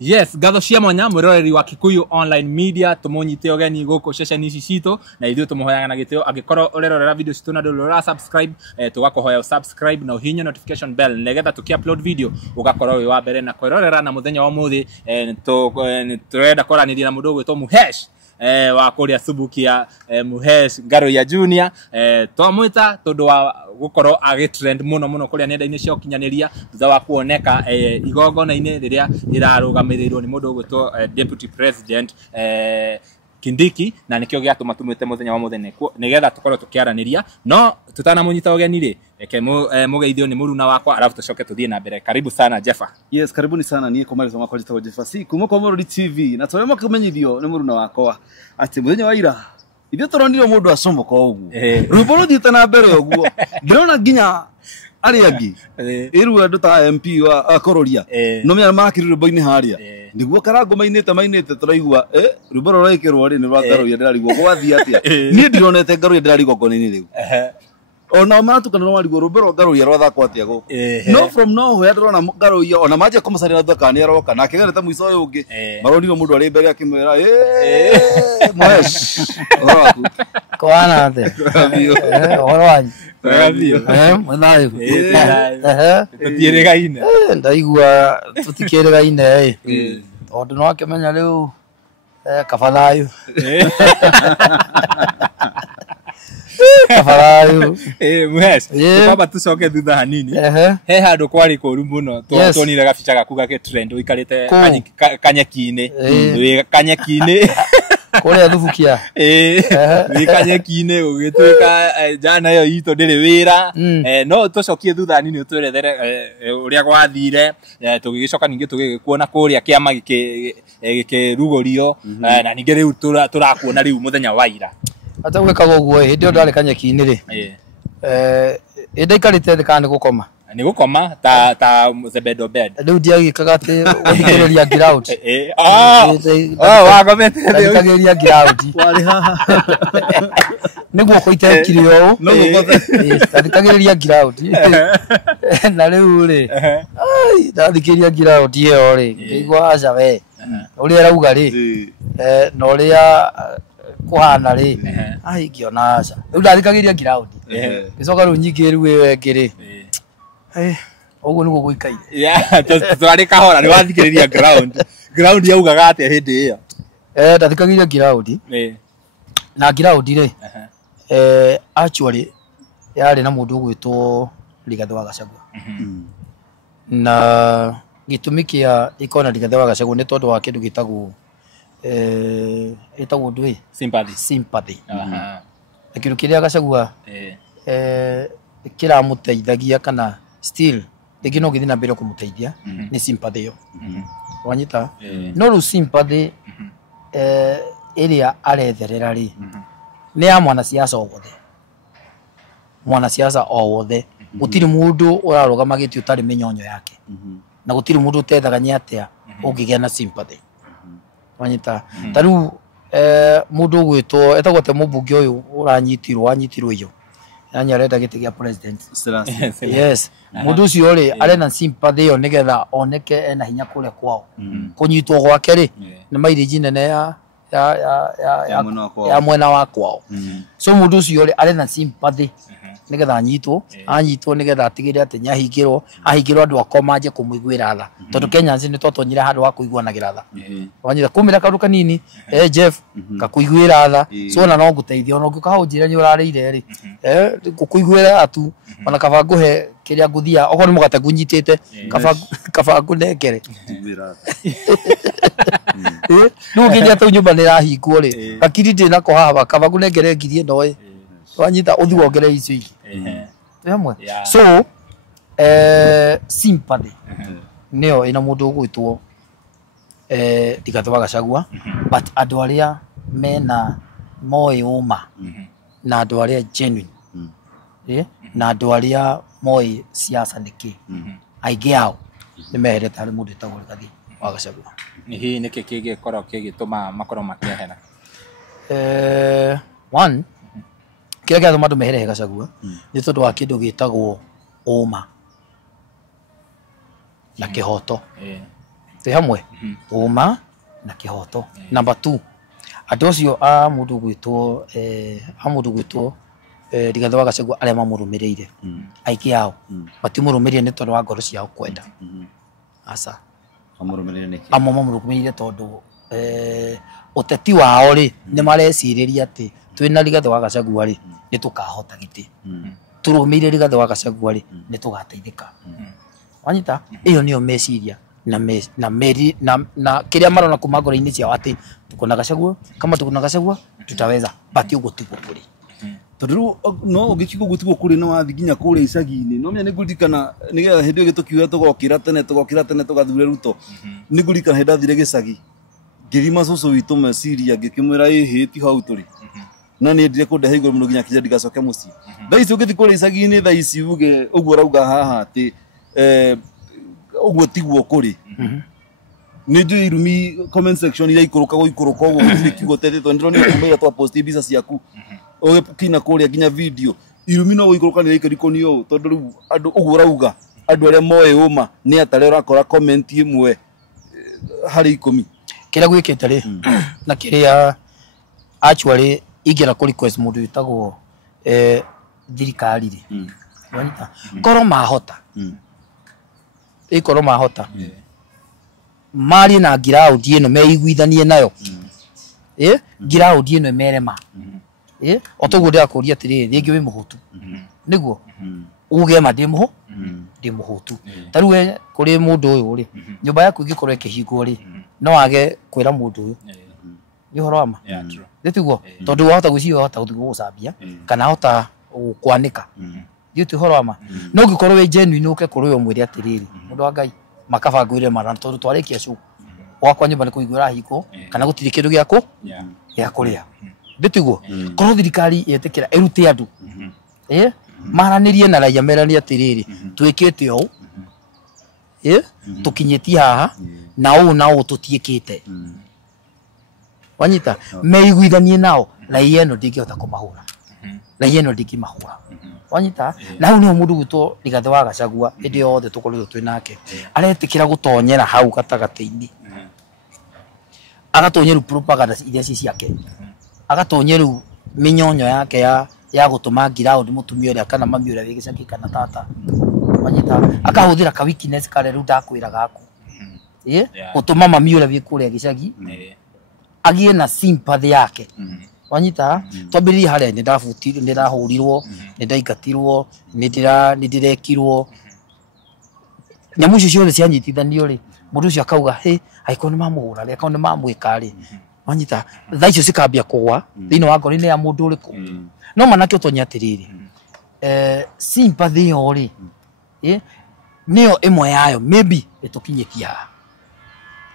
Yes, gatho cia mwanya mwiroreri wa Kikuyu Online Media tumunyite ogeni guku ceceni ici citu na ithuĩ tumuhoyaga na gĩtĩo angĩkorwo urerorera video citu na ndũrora subscribe tugakuhoya subscribe na uhinye notification bell negetha tuki-upload video ugakorwo wi wa mbere na kwirorera na muthenya wa muthi turenda kwaraniria na mundu gwitwo Muhesh wa kuria Subukia Muhesh Ngaruiya Junior twamwita tondu wa gukorwo agitrend muno kuria nenda-ini cia ukinyaniria thutha wa kuoneka igongona-ini riria irarugamirĩrwo ni mundu gwitwo Deputy President Kindiki na nikio giatuma tumwite muthenya wa muthenya nigetha tukorwo tukiaraniria no tutanamunyita ugeni ri reke mugeithio ni muruna wakwa alafu tucoke tuthie na mbere. Karibu sana Jeffa. Yes, karibuni sana nie komaliza mwako jitwa Jeffa si kuma kwa Morori TV na tore makumenyithio ni muruna wakwa ati muthenya wa ira ithe turonire mundu acomoka uguo rwimbo ruthite na mbere uguo ndirona nginya ari angi iru andu ta MP wa Kororia no mera makiri rwimbo-ini haria niguo karango mainite turaigua rwimbo ruraikirwo ri ni rwa Ngaruiya ndirarigwo gwathia atia nie ndironete Ngaruiya ndirarigwo ngoni-ini riu ona matukana no marigwo rwimbo rwa Ngaruiya rwathakwo atia go no from nowhere ndirona Ngaruiya ona maje kumucarira thaka ni aroka na kigerete muico uyu ungi maronirwo mundu ari mbere akimwira Muhesh kwana ate oro wanyu Thabio manayo tutieregaine ndaigua tutikeregaine tondu no akimenya riu kabalayo kabalayo Muhesh tukaba tucoke thutha hanini he handu kwari kuru muno twonire gabica gaku gagitrend uikarite kanyeki-ini wi kanyeki-ini kuria Thubukia wi kanyeki-ini ugituika jana yo itu ndiri wira no tucokie thutha hanini utwerethere uria gwathire tugigicoka ningi tugikuona kuria kiama gikirugorio na ningi riu turakuona riu muthenya wa ira ata gwikaga uguo hindi ndari kanyeki-ini ri ndaikarite thika ni gukoma ta Zebedo bed riu ndiagikaga ati guthikiriria ground wagomete thikiriria ground wari haha niguo koite kirio no gukothe thikiriria ground na riu ri ai ndathikiriria ground iyo ri ngigwa aca we uria rauga ri na uria kuhana ri ai ngiona aca riu ndathikiriria ground gicoka riu nyingi riu wengiri uguo niguo guikaire twari kahora ni wathikiriria ground yaugaga atia hindi iyo ndathikiriria ground na ground ri actually yari na mundu gwitwo Rigathi wa Gachagua na gitumi kia ikona Rigathi wa Gachagua ni tondu wa kindu gitagwo itagwo ndui sympathy na kindu kiria Gachagua kira muteithagia kana still rĩngĩ no gĩthiĩ na mbere kũmũteithia nĩ sympathy ĩyo wanyita no rĩu sympathy ĩrĩa aretherera rĩ nĩ ya mwanasiasa o wothe gũtirĩ mũndũ ũrarũgama gĩtĩ ũtarĩ mĩnyonyo yake na gũtirĩ mũndũ ũtethagania atĩa ũngĩgĩa na sympathy wanyita ta rĩu mũndũ ũgwĩtwo etagwo atĩa mũmbunge ũyũ wanyitirwo iyo nanya arenda gĩtĩ gĩa president yes mundu ucio ri arena sympathy iyo nigetha oneke ena hinya kuria kwao kunyitwo gwake ri ni mairiji nene ya mwena wa kwao so mundu ucio ri arena sympathy nigetha anyitwo nigetha atigire ati nyahingirwo andu akomanje kumuiguira tha tondu Kenyans ni totonyire handu wa kuiguanagira tha wanyita kumira kandu kanini Jeff kakuiguira tha so na no nguteithia no ngika unjire ni urarire ri kuiguira atu ona kaba nguhe kiria nguthia okho ni mugate ngunyitite kaba ngunengere no nginya tu nyumba ni rahingwo ri akiri ndina ko haha kaba ngunengere ngirie ndoe wanyita uthi wongere icio ingi hamwe so sympathy nio ina mundu gwitwo Rigathi wa Gachagua but andu aria mena moi uma na andu aria genuine na andu aria moi siasa niki aingĩ ao nĩ meherete harĩ mũndũ etagwo Rigathi wa Gachagua hihi nĩkĩ kĩngĩkorwo gĩgĩtũma makorwo makĩehera one kĩrĩa gĩatũma andũ mehere Gachagua nĩ tondũ wa kĩndũ gĩtagwo ũma na kĩhoto twi hamwe uma na kihoto number 2 andå acio a må ndå gwitwo Rigathĩ wa Gachagua arĩa mamũrũmĩrĩire aingĩ ao matimũrũmĩrĩire nĩ tondũ wa ngoro ciao kwenda aca amwe mamũrũmĩrĩire tondũ ũteti wao rĩ nĩ marecirĩria atĩ twĩna Rigathĩ wa Gachagua rĩ nĩ tũkahota gĩtĩ tũrũmĩire Rigathĩ wa Gachagua rĩ nĩ tũgateithĩka wanyita ĩyo nĩyo meciria na kĩrĩa marona kuma ngoro-inĩ ciao atĩ tukona Gachagua kama tukona Gachagua tutaweza bati ũguo tiguo kũrĩ tondu no ũngĩkiuga ũguo tiguo kũrĩ no wathi nginya kũrĩa icagi-inĩ no menya nĩ ngũririkana nĩgetha hĩndĩ ĩyo gĩtũkiuga tũgokĩra tene tũgathure Ruto nĩ ngũririkana hĩndĩ ndathire gĩcagi ngĩthima cũcũ witũ meciria ngĩkĩmwĩra ĩhĩ ti hau tũrĩ no nĩ ndire kũndehe igũrũ mũno nginya kĩnya ndigacoke mũciĩ thaa ici ũgĩthiĩ kũrĩa icagi-inĩ thaa ici uge ũguo ũrauga haha atĩ ũguo tiguo kũrĩ nĩ njũĩ irumi comment section iria ikũrũka ũguo gũtirĩ kiugo tetĩtwo nĩ ndĩronire kũmĩra twa post mbica ciaku ũgĩkinya kũrĩa nginya video irumi no gũikũrũkanĩra ikarikũnio ũũ tondũ rĩu andũ ũguo ũrauga andũ arĩa moĩ ũma nĩ atarĩa ũrakora comment ĩmwe harĩ 10 kĩrĩa gwĩkĩte rĩ na kĩrĩa actually ingĩra kũ request mũndũ wĩtagwo thirikari rĩ wanyita korwo mahota mari na ngiraũndi ĩno meiguithanie nayo ngiraũndi ĩno ĩmerema o toguo ndĩrakũria atĩrĩrĩ rĩngĩ wĩ mũhũtu nĩguo uge ma ndĩ mũhũtu ta rĩu we kũrĩ mũndũ ũyũ rĩ nyũmba yaku ĩngĩkorwo ĩkĩhingwo rĩ no wage kwĩra mũndũ ũyũ nĩ ũhoro wa ma nĩ tiguo tondũ wahota gwĩciria wahota gũcambia kana hota kwanĩka nĩ ũhoro wa ma no ũngĩkorwo wĩ genuine ũke kũrĩ we mwĩre atĩrĩrĩ mũndũ wa Ngai makabangũire marana tondũ twarĩkia show gwakwa nyũmba nĩ kũigua rahingwo kana gũtirĩ kĩndũ gĩa kũrĩa nĩ tiguo korwo thirikari yetĩkĩra ĩrute andũ maranĩrie na raia meranie atĩrĩrĩ twĩkĩte ũũ tũkinyĩtie haha na ũũ tũtiĩkĩte wanyita meiguithanie nao raia ĩno ndĩngĩhota kũmahũra raia ĩno ndĩngĩmahũra wanyita na hau nĩho mũndũ gwitũ Rigathĩ wa Gachagua hĩndĩ yothe tũkoretwo twĩ nake aretĩkĩra gũtonyera hau gatagatĩ-inĩ agatonyera propaganda iria ci ciake agatonyera mĩnyonyo yake ya gũtũma ngiraũndi mũtumia ũrĩa kana mami ũrĩa wĩ gĩcagi kana tata wanyita akahũthĩra ka weakness karĩa rĩu ndakwĩra gaku gũtũma mami ũrĩa wĩ kũrĩa gĩcagi agĩe na sympathy yake wanyita twambĩrĩrie harĩa nĩ ndahũrirwo nĩ ndaingatirwo nĩ ndĩrekirwo nyamũ icio ciothe cianyitithanio rĩ mũndũ ũcio akauga angĩkorwo nĩ mamũhũra rĩ angĩkorwo nĩ mamwĩka rĩ wanyita thaa icio cikambia kũgwa thĩinĩ wa ngoro-inĩ ya mũndũ ũrĩkũ no manake ũtonya atĩrĩrĩ sympathy ĩyo rĩ nĩyo ĩmwe yayo maybe ĩtũkinyĩkia haha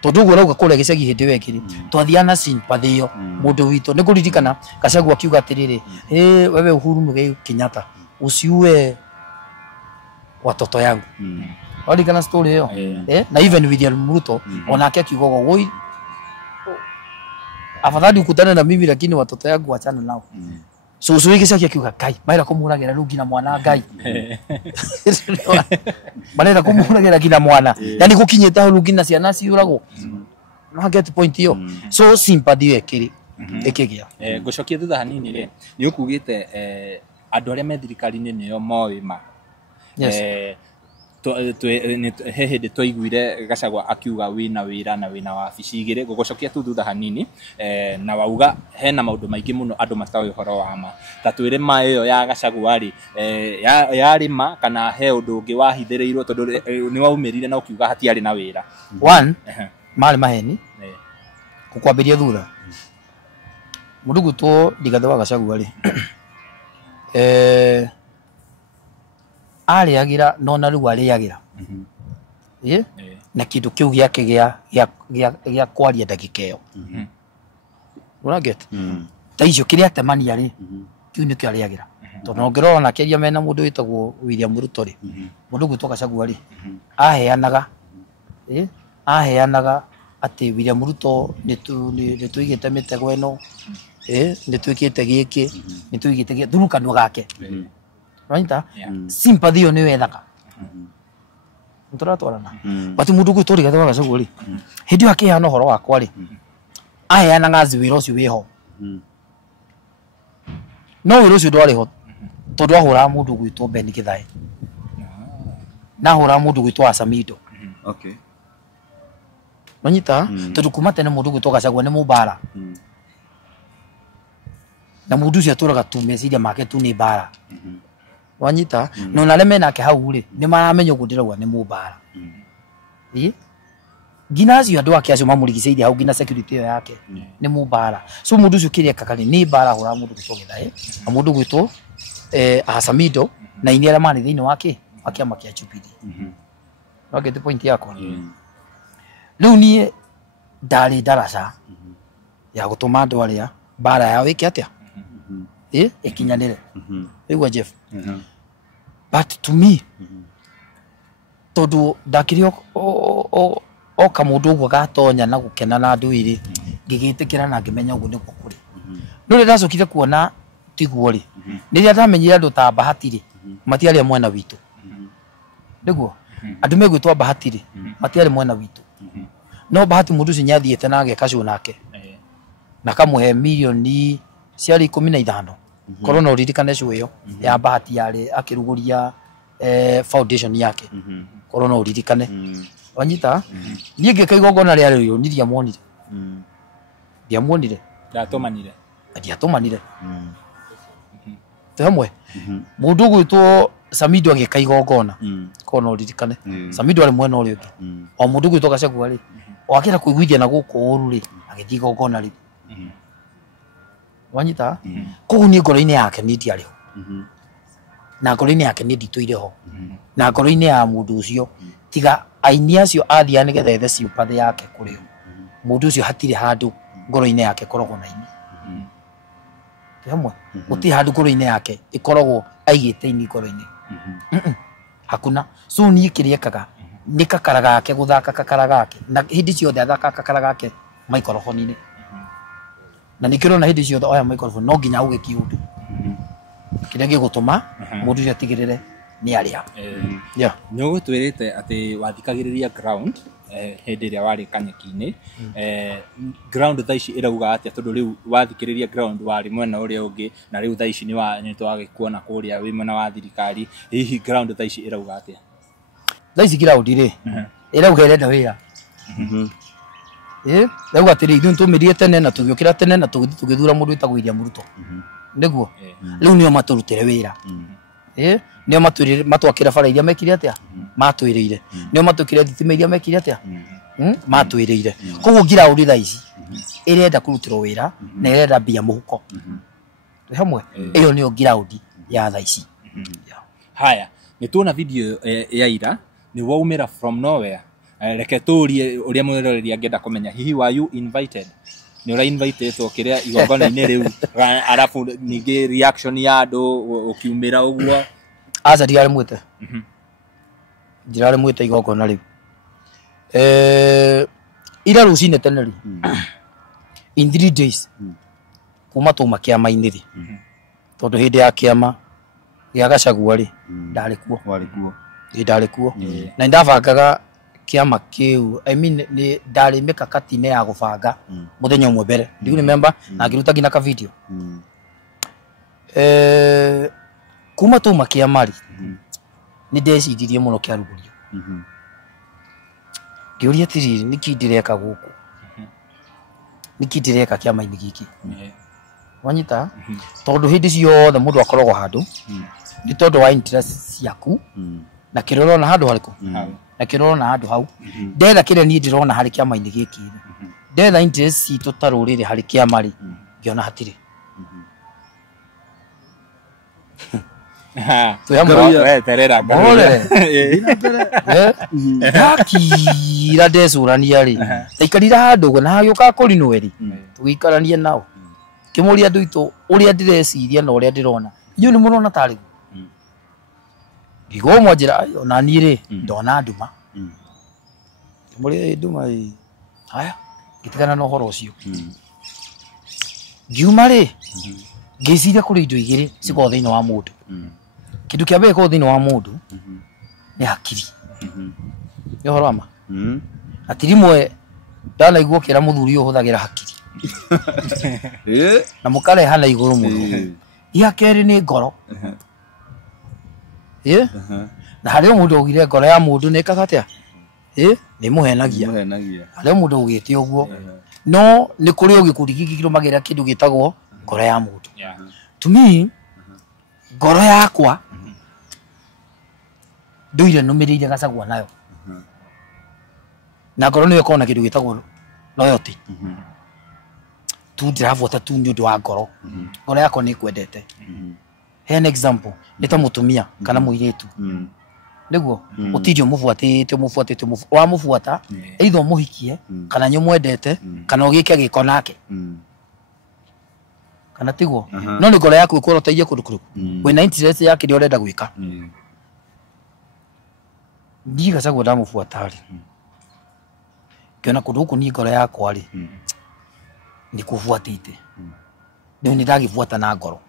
tondũ ũguo ũrauga kũrĩa gĩcagi hĩndĩ ĩyo ĩngĩ twathiaga na sympathy ĩyo mũndũ witũ nĩ kũririkana Gachagua akiuga atĩrĩrĩ wewe Uhuru Muigai Kenyatta usiue watoto yangu waririkana story ĩyo na even William Ruto onake akiuga ũguo afadhali ukutane na mimi lakini watoto yangu wachana nao Cũcũ wĩ gĩcagi akiuga Ngai marenda kũmũragĩra rĩu nginya mwana Ngai marenda kũmũragĩra nginya mwana yani gũkinyĩte hau nginya ciana ciũragwo no get point ĩyo so sympathy ĩkĩrĩ ĩkĩgĩa ngũcokia thutha hanini rĩ nĩ ũkugĩte andũ arĩa me thirikari-inĩ nĩo moĩ ma he hĩndĩ twaiguire Gachagua akiuga wĩna wĩra na wĩna wabici igĩrĩ ngũgũcokia tu thutha hanini na wauga hena maũndũ maingĩ mũno andũ matoĩ ũhoro wa ma ta twĩre ma ĩyo ya Gachagua rĩ yarĩ ma kana he ũndũ ũngĩ wahithĩrĩirwo tondũ nĩ waumĩrire na ũkiuga hatiarĩ na wĩra one marĩ maheni gũkwambĩria thutha mũndũ gwitũ Rigathĩ wa Gachagua rĩ arĩagĩra no na rĩu arĩagĩra na kĩndũ kĩu gĩake gĩa kwaria ndagĩka ĩyo ũrageta ta icio kĩrĩa atemania rĩ kĩu nĩkĩo arĩagĩra tondũ ũngĩrora na kĩaria mena mũndũ wĩtagwo William Ruto rĩ mũndũ gwitũ Gachagua rĩ aheanaga atĩ William Ruto nĩ tũigĩte mĩtego ĩno nĩ twĩkĩte gĩkĩ nĩ tũigĩte thurukanio gake Right? Sympathy ĩyo nĩyo ethaga Nturatwarana bati mundu gwi tori gatwa gacagu ri hindi yo akihana horo wakwa ri aheana ngazi wira ucio wiho no wira ucio ndwari ho tondu ahura mundu gwitwo Beni Githai na ahura mundu gwitwo Asamido Okay. Nonyita tondu kuma tene mundu gwitwo Gachagua ni mubara na mundu ucio aturaga tu meciria make tu ni bara wanyita no na reme nake hau ri ni maramenya gudiragwa ni mubara ginacio andu ake acio mamurigiceirie hau gina security yo yake ni mubara so mundu ucio kiria kakani ni bara hura mundu gwitwo Githai na mundu gwitwo Asamido na ini ara mari thiini wake akiama kia Jubilee wagete point yako riu nie ndari daraca ya gutuma andu aria bara yao iki atia ikinyanire igwa Jeff but to me tondu ndakirio o kamundu uguo gatonya na gukena na andu iri ngigitikira na ngimenya uguo niguo kuri no ri ndacokire kuona tiguo ri niria ndamenyire andu ta Bahati ri matiaria mwena witu niguo andu megwitwa Bahati ri matiaria mwena witu no Bahati mundu ucio nyathiete na ageka cio nake na kamuhe milioni ciari 15 korwo no ririkane cio iyo ya Bahati yari akiruguria foundation yake korwo no ririkane wanyita nie ngeka igongona ria rio niria monire ndiamonire ndiatumanire hamwe mundu gwitwo Samido ageka igongona korwo no ririkane Samido ari mwena urio ungi o mundu gwitwo Gachagua ri wakira kuiguithia na guku uru ri agithii igongona ri wanyita koguo ni ngoro-ini yake ni ndiari ho na ngoro-ini yake ni ndituire ho na ngoro-ini ya mundu ucio tiga aini acio athia ni getha ethe sympathy yake kuri o mundu ucio hatire handu ngoro-ini yake koragwo na ini hamwe guti handu ngoro-ini yake ikoragwo aigite ini ngoro-ini hakuna so ni kiriekaga ni kakaraga yake guthaka kakaraga yake na hindi ciothe athaka kakaraga yake microphone-ini na nikirona hindi ciothe oya microphone no nginya uge kiundu kiria gigutuma mundu ucio atigirire ni aria ni ugutwirite ati wathikagiriria ground hindi iria wari kanyeki-ini ground thaici irauga atia tondu riu wathikiriria ground wari mwena uria ungi na riu thaici ni twagikuona kuria wi mwena wa thirikari hihi ground thaici irauga atia thaici ground ri irauga irenda wira rauga atiri ithuĩ ntumirie tene na tugiukira tene na tugithura mundu witagwo William Ruto niguo riu nio maturutire wira nio matwakira bara iria mekire atia matwiriire nio matwikire thitima iria mekire atia matwiriire koguo ground thaici irenda kurutirwo wira na irenda mbia muhuko hamwe iyo nio ground ya thaici haya ni tuona video ya ira ni waumira from nowhere reke turie uria mwiroreri angenda kumenya hihi were you invited ni ura invited to kiria igongona-ini riu arafu ningi reaction ya andu ukiumira uguo aza ndigari mwite ndirari mwite igongona riu ira rucine tene ri in 3 days kuma tuma kiama-ini ri tondu hindi ya kiama ya Gachagua ri ndari kuo ndari kuo na ndabangaga kiama kiu I mean ni ndari mikakati-ini ya gubanga muthenya umwe mbere do you remember na ngiruta ngina ka video kuma tuma kiama ri ni ndeciririe muno kiarugurio ngiuria tiriri niki ndireka guku niki ndireka kiama-ini giki wanyita tondu hindi ciothe mundu akoragwo handu ni tondu wa interest ciaku na kiroro na handu hariku na kiroro na handu hau ndetha kiria ni ndirona hari kiama-ini giki ndetha interest citu tarurire hari kiama ri ngiona hatire terera ndakira ndecurania ri ndaikarira handu guo na hagiuka kurinwo ri tugiikarania nao kimuria andu itu uria ndireciria na uria ndirona inyu ni murona tari ngigomwa njira ona ni ri ndona nduma kimuria nduma haya gitigana na uhoro ucio ngiuma ri ngiciria kuri indo igiri ciko thiini wa mundu kindu kia mbere ko thiini wa mundu ni hakiri Nĩ ũhoro wa ma. Ati rimwe ndanaigua kĩra mũthuri ũyũ hũthagĩra hakiri. Na mũkareha na igũrũ mũno. Ia kerĩ nĩ ngoro. Na harĩ mũndũ augire ngoro ya mũndũ nĩ ĩkaga atĩa? Nĩ mũhenagia. Harĩ mũndũ augĩte ũguo. No nĩ kũrĩ ũgĩkundi gĩkĩ kĩrũmagĩrĩra kĩndũ gĩtagwo ngoro ya mũndũ. To me, ngoro yakwa ndũire nũmĩrĩire Gachagua nayo. Na ngoro nĩyo ĩkoragwo na kĩndũ gĩtagwo loyalty. Tu ndĩrabuata tu nĩ ũndũ wa ngoro. Ngoro yakwa nĩ kwendete. He an example, nĩ ta mũtumia kana mũirĩtu. Nĩguo ũtirio mũbuatĩte wamũbuata either mũhikie kana nyũmwendete kana ũgĩke gĩko nake. Kana tiguo no nĩ ngoro yaku ĩkũroteithia kũndũ kũrĩkũ wĩna interest ya kĩrĩa ũrenda gwĩka. Ndiĩ Gachagua ndamũbuata rĩ ngĩona kũndũ gũkũ niĩ ngoro yakwa rĩ nĩ kũbuatĩte rĩu nĩ ndagĩbuata na ngoro.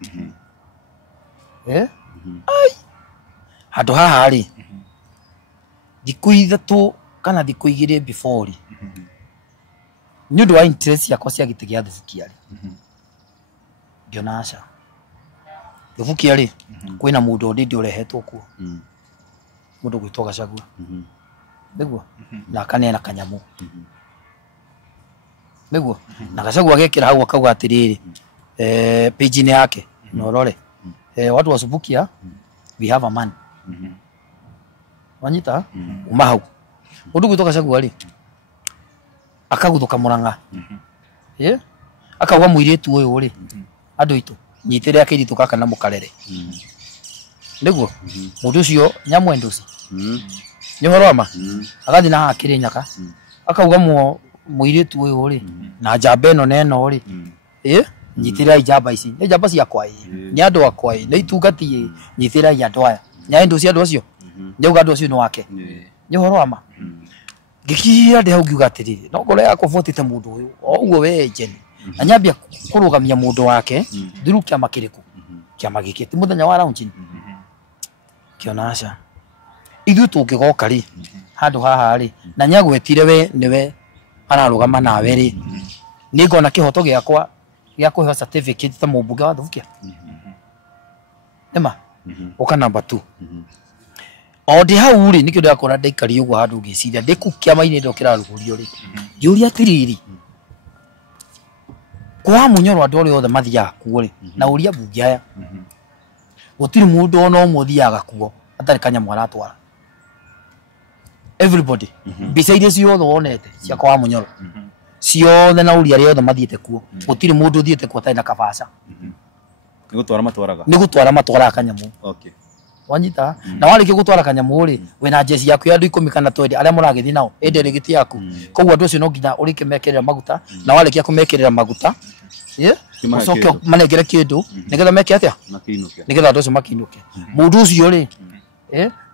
Handũ haha rĩ thikũ ithatũ kana thikũ igĩrĩ before rĩ nĩ ũndũ wa interest yakwa cia gĩtĩ gĩa thubukia rĩ ngĩona aca thubukia rĩ kwĩna mũndũ ndĩ ũrehetwo kuo mũndũ gwĩtwo Gachagua nĩguo na akaneana kanyamũ nĩguo na Gachagua agekĩra hau akauga atĩrĩrĩ page-inĩ yake na ũrore watu wa Subukia we have a man. Wanyita uma hau mũndũ gwĩtwo Gachagua rĩ akagũthũka Mũrang'a akauga mũirĩtu ũyũ rĩ andũ aitũ nyitĩre akĩritũ kaka na mũkarere nĩguo mũndũ ũcio nyamwendoci nĩ ũhoro wa ma agathiĩ na haha Kĩrĩnyaka akauga mũirĩtu ũyũ rĩ na njamba ĩno na ĩno rĩ nyitĩrai njamba ici nĩ njamba ciakwa nĩ andũ akwa nĩ itungati nyitĩrai andũ aya nyaendo cia andũ acio njauga andũ acio nĩ wake nĩ ũhoro wa ma ngĩkira ndĩ hau ngiuga atĩrĩrĩ no ngoro yakwa buatĩte mũndũ ũyũ o ũguo we njeni na nyambia kũrũgamia mũndũ wake through kĩama kĩrĩkũ kĩama gĩkĩ ti mũthenya wa launching kĩona aca ithuĩ tũngĩgoka rĩ handũ haha rĩ na nyagwetire we nĩwe ararũgama nawe rĩ nĩ ngona kĩhoto gĩakwa gĩa kũheo certificate ta mũmbunge wa Thubukia nĩma ũka number 2 o ndĩ hau rĩ nĩ kĩndũ yakora ndaikari ũguo handũ ngĩciria ndĩ kũu kĩama-inĩ ndĩ kĩrarugũrio rĩ ngĩũria atĩrĩrĩ kwa Munyoro andũ arĩa othe mathiaga kuo rĩ na ũria mbunge aya gũtirĩ mũndũ ona ũmwe ũthiaga kuo atarĩ kanyamũ aratwara everybody mbica iria ciothe wonete cia kwa Munyoro ciothe na ũria arĩa othe mathiĩte kuo gũtirĩ mũndũ ũthiĩte kuo atarĩ na kabaca nĩ gũtwara matwaraga kanyamũ wanyita na warĩkia gũtwara kanyamũ rĩ wĩna jeci yaku ya andũ 10 kana 20 arĩa mũragĩthiĩ nao ĩndĩ gĩtĩ yaku koguo andũ acio no nginya ũrĩke mekĩrĩra maguta na warĩkia kũmekĩrĩra maguta ũcoke manengere kĩndũ nĩgetha meke atĩa nĩgetha andũ acio makĩinũke mũndũ ũcio rĩ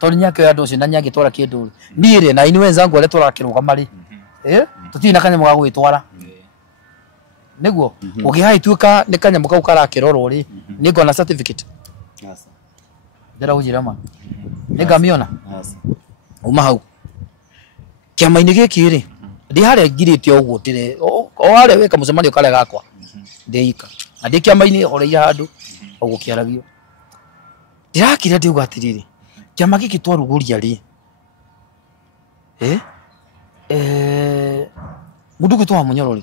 tondũ nyake andũ acio na nyangĩtwara kĩndũ niĩ rĩ na ini wenzangu arĩa tũrakĩrũgama rĩ tũtirĩ na kanyamũ ga gwĩtwara nĩguo ũkĩhaituĩka nĩ kanyamũ kau karakĩrorwo rĩ nĩ ngona certificate ndĩra ũnjĩra ma nĩ ngamiona uma hau kĩama-inĩ gĩkĩ rĩ ndĩ harĩa ngirĩte ũguo ndĩre o harĩa wĩka mũcemanio karĩa gakwa ndĩika na ndĩ kĩama-inĩ horeire handũ ũguo kĩaragio ndĩrakira ndiuga atĩrĩrĩ kĩama gĩkĩ twarugũria rĩ mũndũ gwĩtwo wa Munyoro rĩ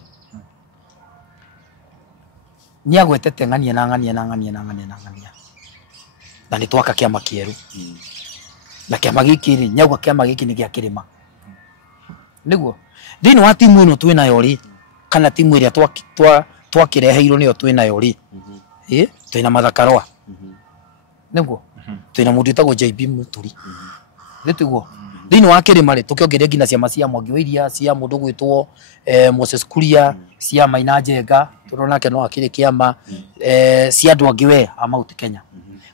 nĩ agwetete ng'ania na ng'ania na ng'ania na ng'ania na ng'ania na nĩ twaka kĩama kĩerũ na kĩama gĩkĩ rĩ nyauga kĩama gĩkĩ nĩ gĩa kĩrĩma nĩguo thĩinĩ wa timu ĩno twĩnayo rĩ kana timu ĩrĩa twakĩreheirwo nĩyo twĩnayo rĩ twĩna Mathakarwa nĩguo twĩna mũndũ wĩtagwo JB Mũturi nĩtiguo thĩinĩ wa kĩrĩma rĩ tũkĩongereria nginya ciama cia Mwangi wa Iria cia mũndũ gwĩtwo Moses Kuria cia Maina Njenga tũrona ke no akĩrĩ kĩama cia andũ angĩ we a Mount Kenya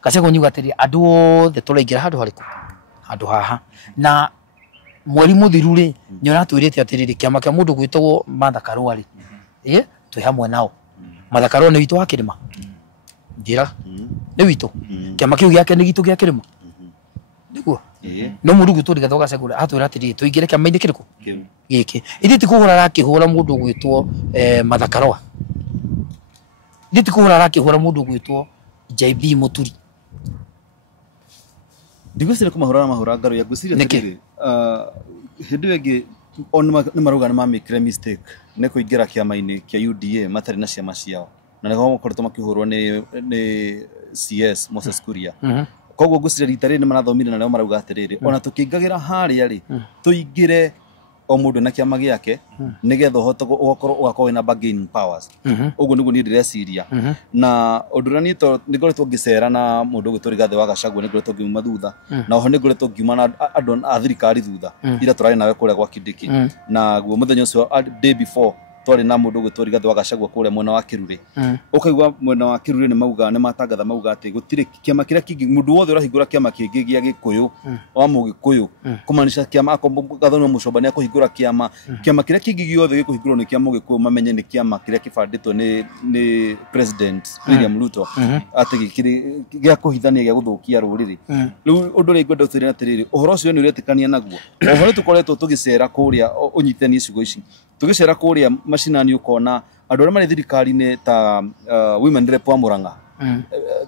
Gachagua nyuga atĩrĩ andũ othe tũraingĩra handũ harĩkũ handũ haha na mweri mũthiru rĩ nĩ ũratwĩrĩte atĩrĩrĩ kĩama kĩa mũndũ gwĩtwo Mathakarwa rĩ twĩ hamwe nao Mathakarwa nĩ witũ wa kĩrĩma njĩra nĩ witũ kĩama kĩu gĩake nĩ gitũ gĩa kĩrĩma nĩguo no murugu tu Rigathi wa Gachagua atwira atiri tuingire kiama-ini kiriku giki ithi ti kuhura rakihura mundu gwitwo Mathakarwa ithi ti kuhura rakihura mundu gwitwo JB Muturi ndigwicire kumahura na mahura ngaro ya gwiciria atiri hindi wengi on ni maruga ni mamikire mistake ne kuingira kiama-ini kia UDA matari na ciama ciao na niho makoretwo makihurwo ni CS Moses Kuria koguo ngwiciria rita riri ni marathomire na niho marauga atiriri ona tukiingagira haria ri tuingire o mundu na kiama giake nigetha uhote ugakorwo wina bargaining powers uguo niguo ni ndireciria na undura ni ngoretwo ngicera na mundu gwitwo Rigathi wa Gachagua ni ngoretwo ngiuma thutha na oho ni ngoretwo ngiuma na andu a thirikari thutha ira turari nawe kuria gwa Kindiki na guo muthenya ucio day before twari na mundu gwitwo Rigathi wa Gachagua kuria mwena wa Kiruri ukaigwa mwena wa Kiruri ni mauga ni matangatha mauga ati gutire kiama kiria kingi mundu wothe urahingura kiama kingi gia Gikuyu wa Mugikuyu kumanisha kiama gathoni mucoba ni akuhingura kiama kiria kingi giothe gikuhingurwo ni kiama Mugikuyu mamenye ni kiama kiria kibanditwo ni president William Ruto ati gikiri gia kuhithania gia guthukia ruriri riu undu ri ngwenda utirira atiriri uhoro ucio ni uretikania naguo oho ni tukoretwo tugicera kuria unyitani icigo ici tugicera kuria macinani ukona andu aria mari thirikari-ini ta women rep wa Murang'a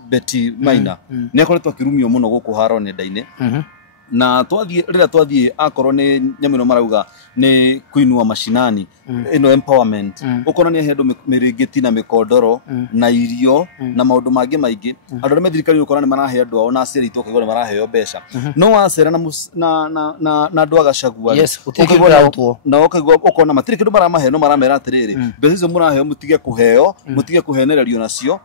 Betty Maina ni akoretwo akirumio muno guku haro nenda-ini na twathie akorwo ni nyamino marauga ni kuinua mashinani ino empowerment ukona ni hendu miringiti na mikondoro na irio na maundu mangi maingi andu aria methirikari ukona ni marahe andu ao na aciari itu ukigwa ni maraheo mbeca no wacera na andu a Gachagua na ukigwa ukona matiri kindu maramahe no maramera atiriri mbeca icio muraheo mutige kuheo mutige kuhenererio nacio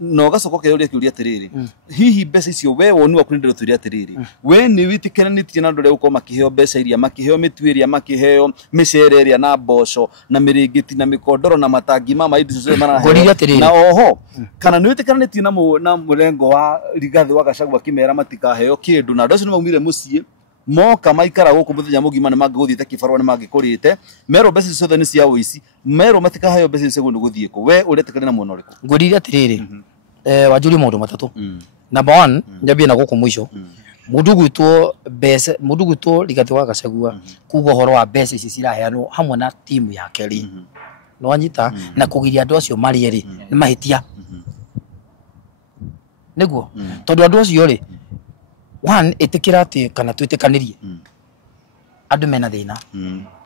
no gacoka ukiuria kiuria atiriri hihi mbeca icio we woni waku ndiro turia atiriri we ni witikananitie na andu aria uko makiheo mbeca iria makiheo mitu iria makiheo micere iria na mboco na miringiti na mikondoro na matangi mama indo icio maraheo na oho kana ni witikananitie na murengo wa Rigathi wa Gachagua kimera matikaheo kindu na andu acio ni maumire mucii moka maikara guku muthenya mugima ni mangiguthite kibarua ni mangikurite mero mbeca ciothe ni cia uici mero matikaheo mbeca icio ni guthie ku we uretikana na muno uriku ngurire atiriri wajuri maundu matatu number 1 njambie na guku mwisho mundu gwitwo Rigathi wa Gachagua kuga horo wa mbeca ici ciraheanwo hamwe na timu yake ri no anyita na kugiria andu acio mari ri ni mahitia niguo tondu andu acio ri one itikira ati kana twitikanirie andu mena thina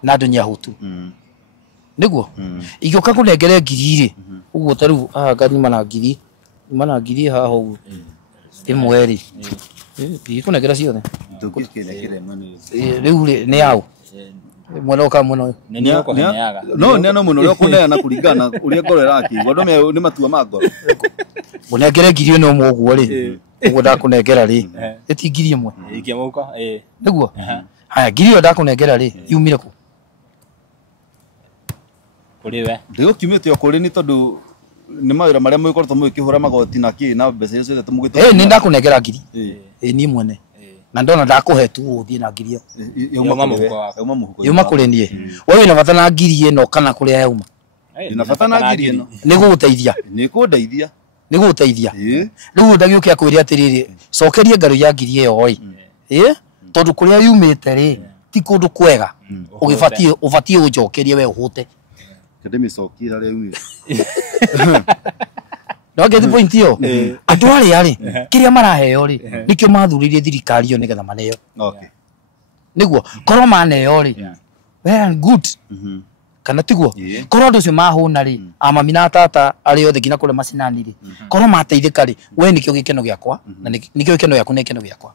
na andu nyahutu niguo igioka kunengere ngiri ri uguo taru ngari mana ngiri haha uguo imwe ri kunengera ciothe riu ni yau mwana ka muno no muno rio kuneana kuringana uria ngoro irakigwa ndo ni matua ma ngoro munengere ngiri no muguo ri uguo ndakunengera ri eti ngiri imwe ikiamuka niguo haya ngiri yo ndakunengera ri yumire ku kuri we ndio kimete okuri ni tondu ni mawira maria mugikorwo mugikihura magoti na ki na mbeca icio tumugito ni ndakunengera ngiri ni mwene na ndona ndakuhe tu uthie na ngiri yuma kuri nie wewe wina bata na ngiri ino kana kuria yuma ina bata na ngiri ino ni guguteithia ni guguteithia riu ndagiukia kwiri atiriri cokerie ngaru ya ngiri iyo oi tondu kuria yumite ri ti kundu kwega ubatie ujokerie we uhute kademi cokie haria yumite no get the point yo andu ari kiria maraheo ri nikio mathuririe thirikari yo nigetha maneo okay niguo korwo maneo ri well good kana tiguo korwo andu cio mahuna ri amami na tata ari othe ngina kule macinani ri korwo mateithika ri we nikio gikeno giakwa na nikio gikeno giaku na gikeno giakwa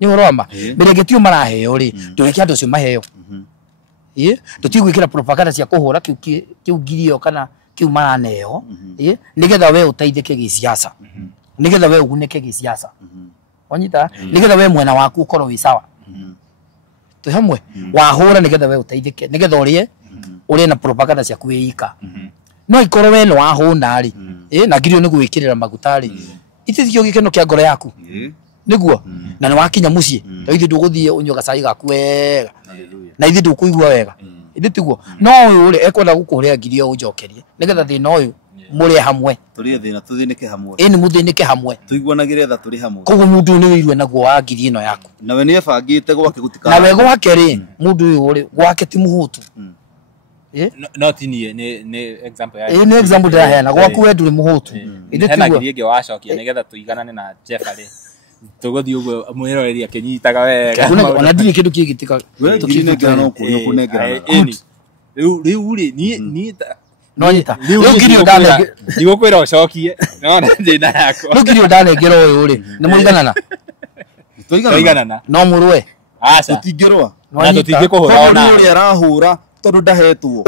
ni uroma mirengetio maraheo ri ndureke andu cio maheo tutigwikira propaganda cia kuhura kiu ngirio kana kiu maraneo nigetha we uteithike giciaca nigetha we ugunike giciaca onyita nigetha we mwena waku ukorwo wi sawa tu hamwe wahura nigetha we uteithike nigetha urie na propaganda cia kuika no ikorwo we no wahuna ri na ngirio ni gwikirira magutari itithio gikeno kia ngoro yaku niguo na ni wakinya mucii ithi nduguthie unyoga cai gaku wega na ithi ndukuigua wega ithi tiguo no uyu ri ekwenda gukuria ngiri yo ujokerie nigetha thina uyu muri hamwe turi thina tuthinike hamwe ini muthinike hamwe tuiguanagire tha turi hamwe koguo mundu ni wirwe naguo wa ngiri ino yaku nawe ni ebangite gwake gutika nawe gwake ri mundu uyu ri gwake ti muhutu not ni example ya ni example da hena gwaku we nduri muhutu indi tiguo hena ngiri wacokia nigetha tuiganane na Jeffrey tugothi uguo mwiroreri akinyitaga wega ona ndiri kindu kigitika tukinengera no kunengera riu ri ni no nyita rugirio ndane ndigukwira ucokie nona ndina yako rugirio ndane ngero uyu ri ni muriganana tuiganana no murwe aca tutingirwa na tutingikuhura ona uri arahura tondu ndahetwo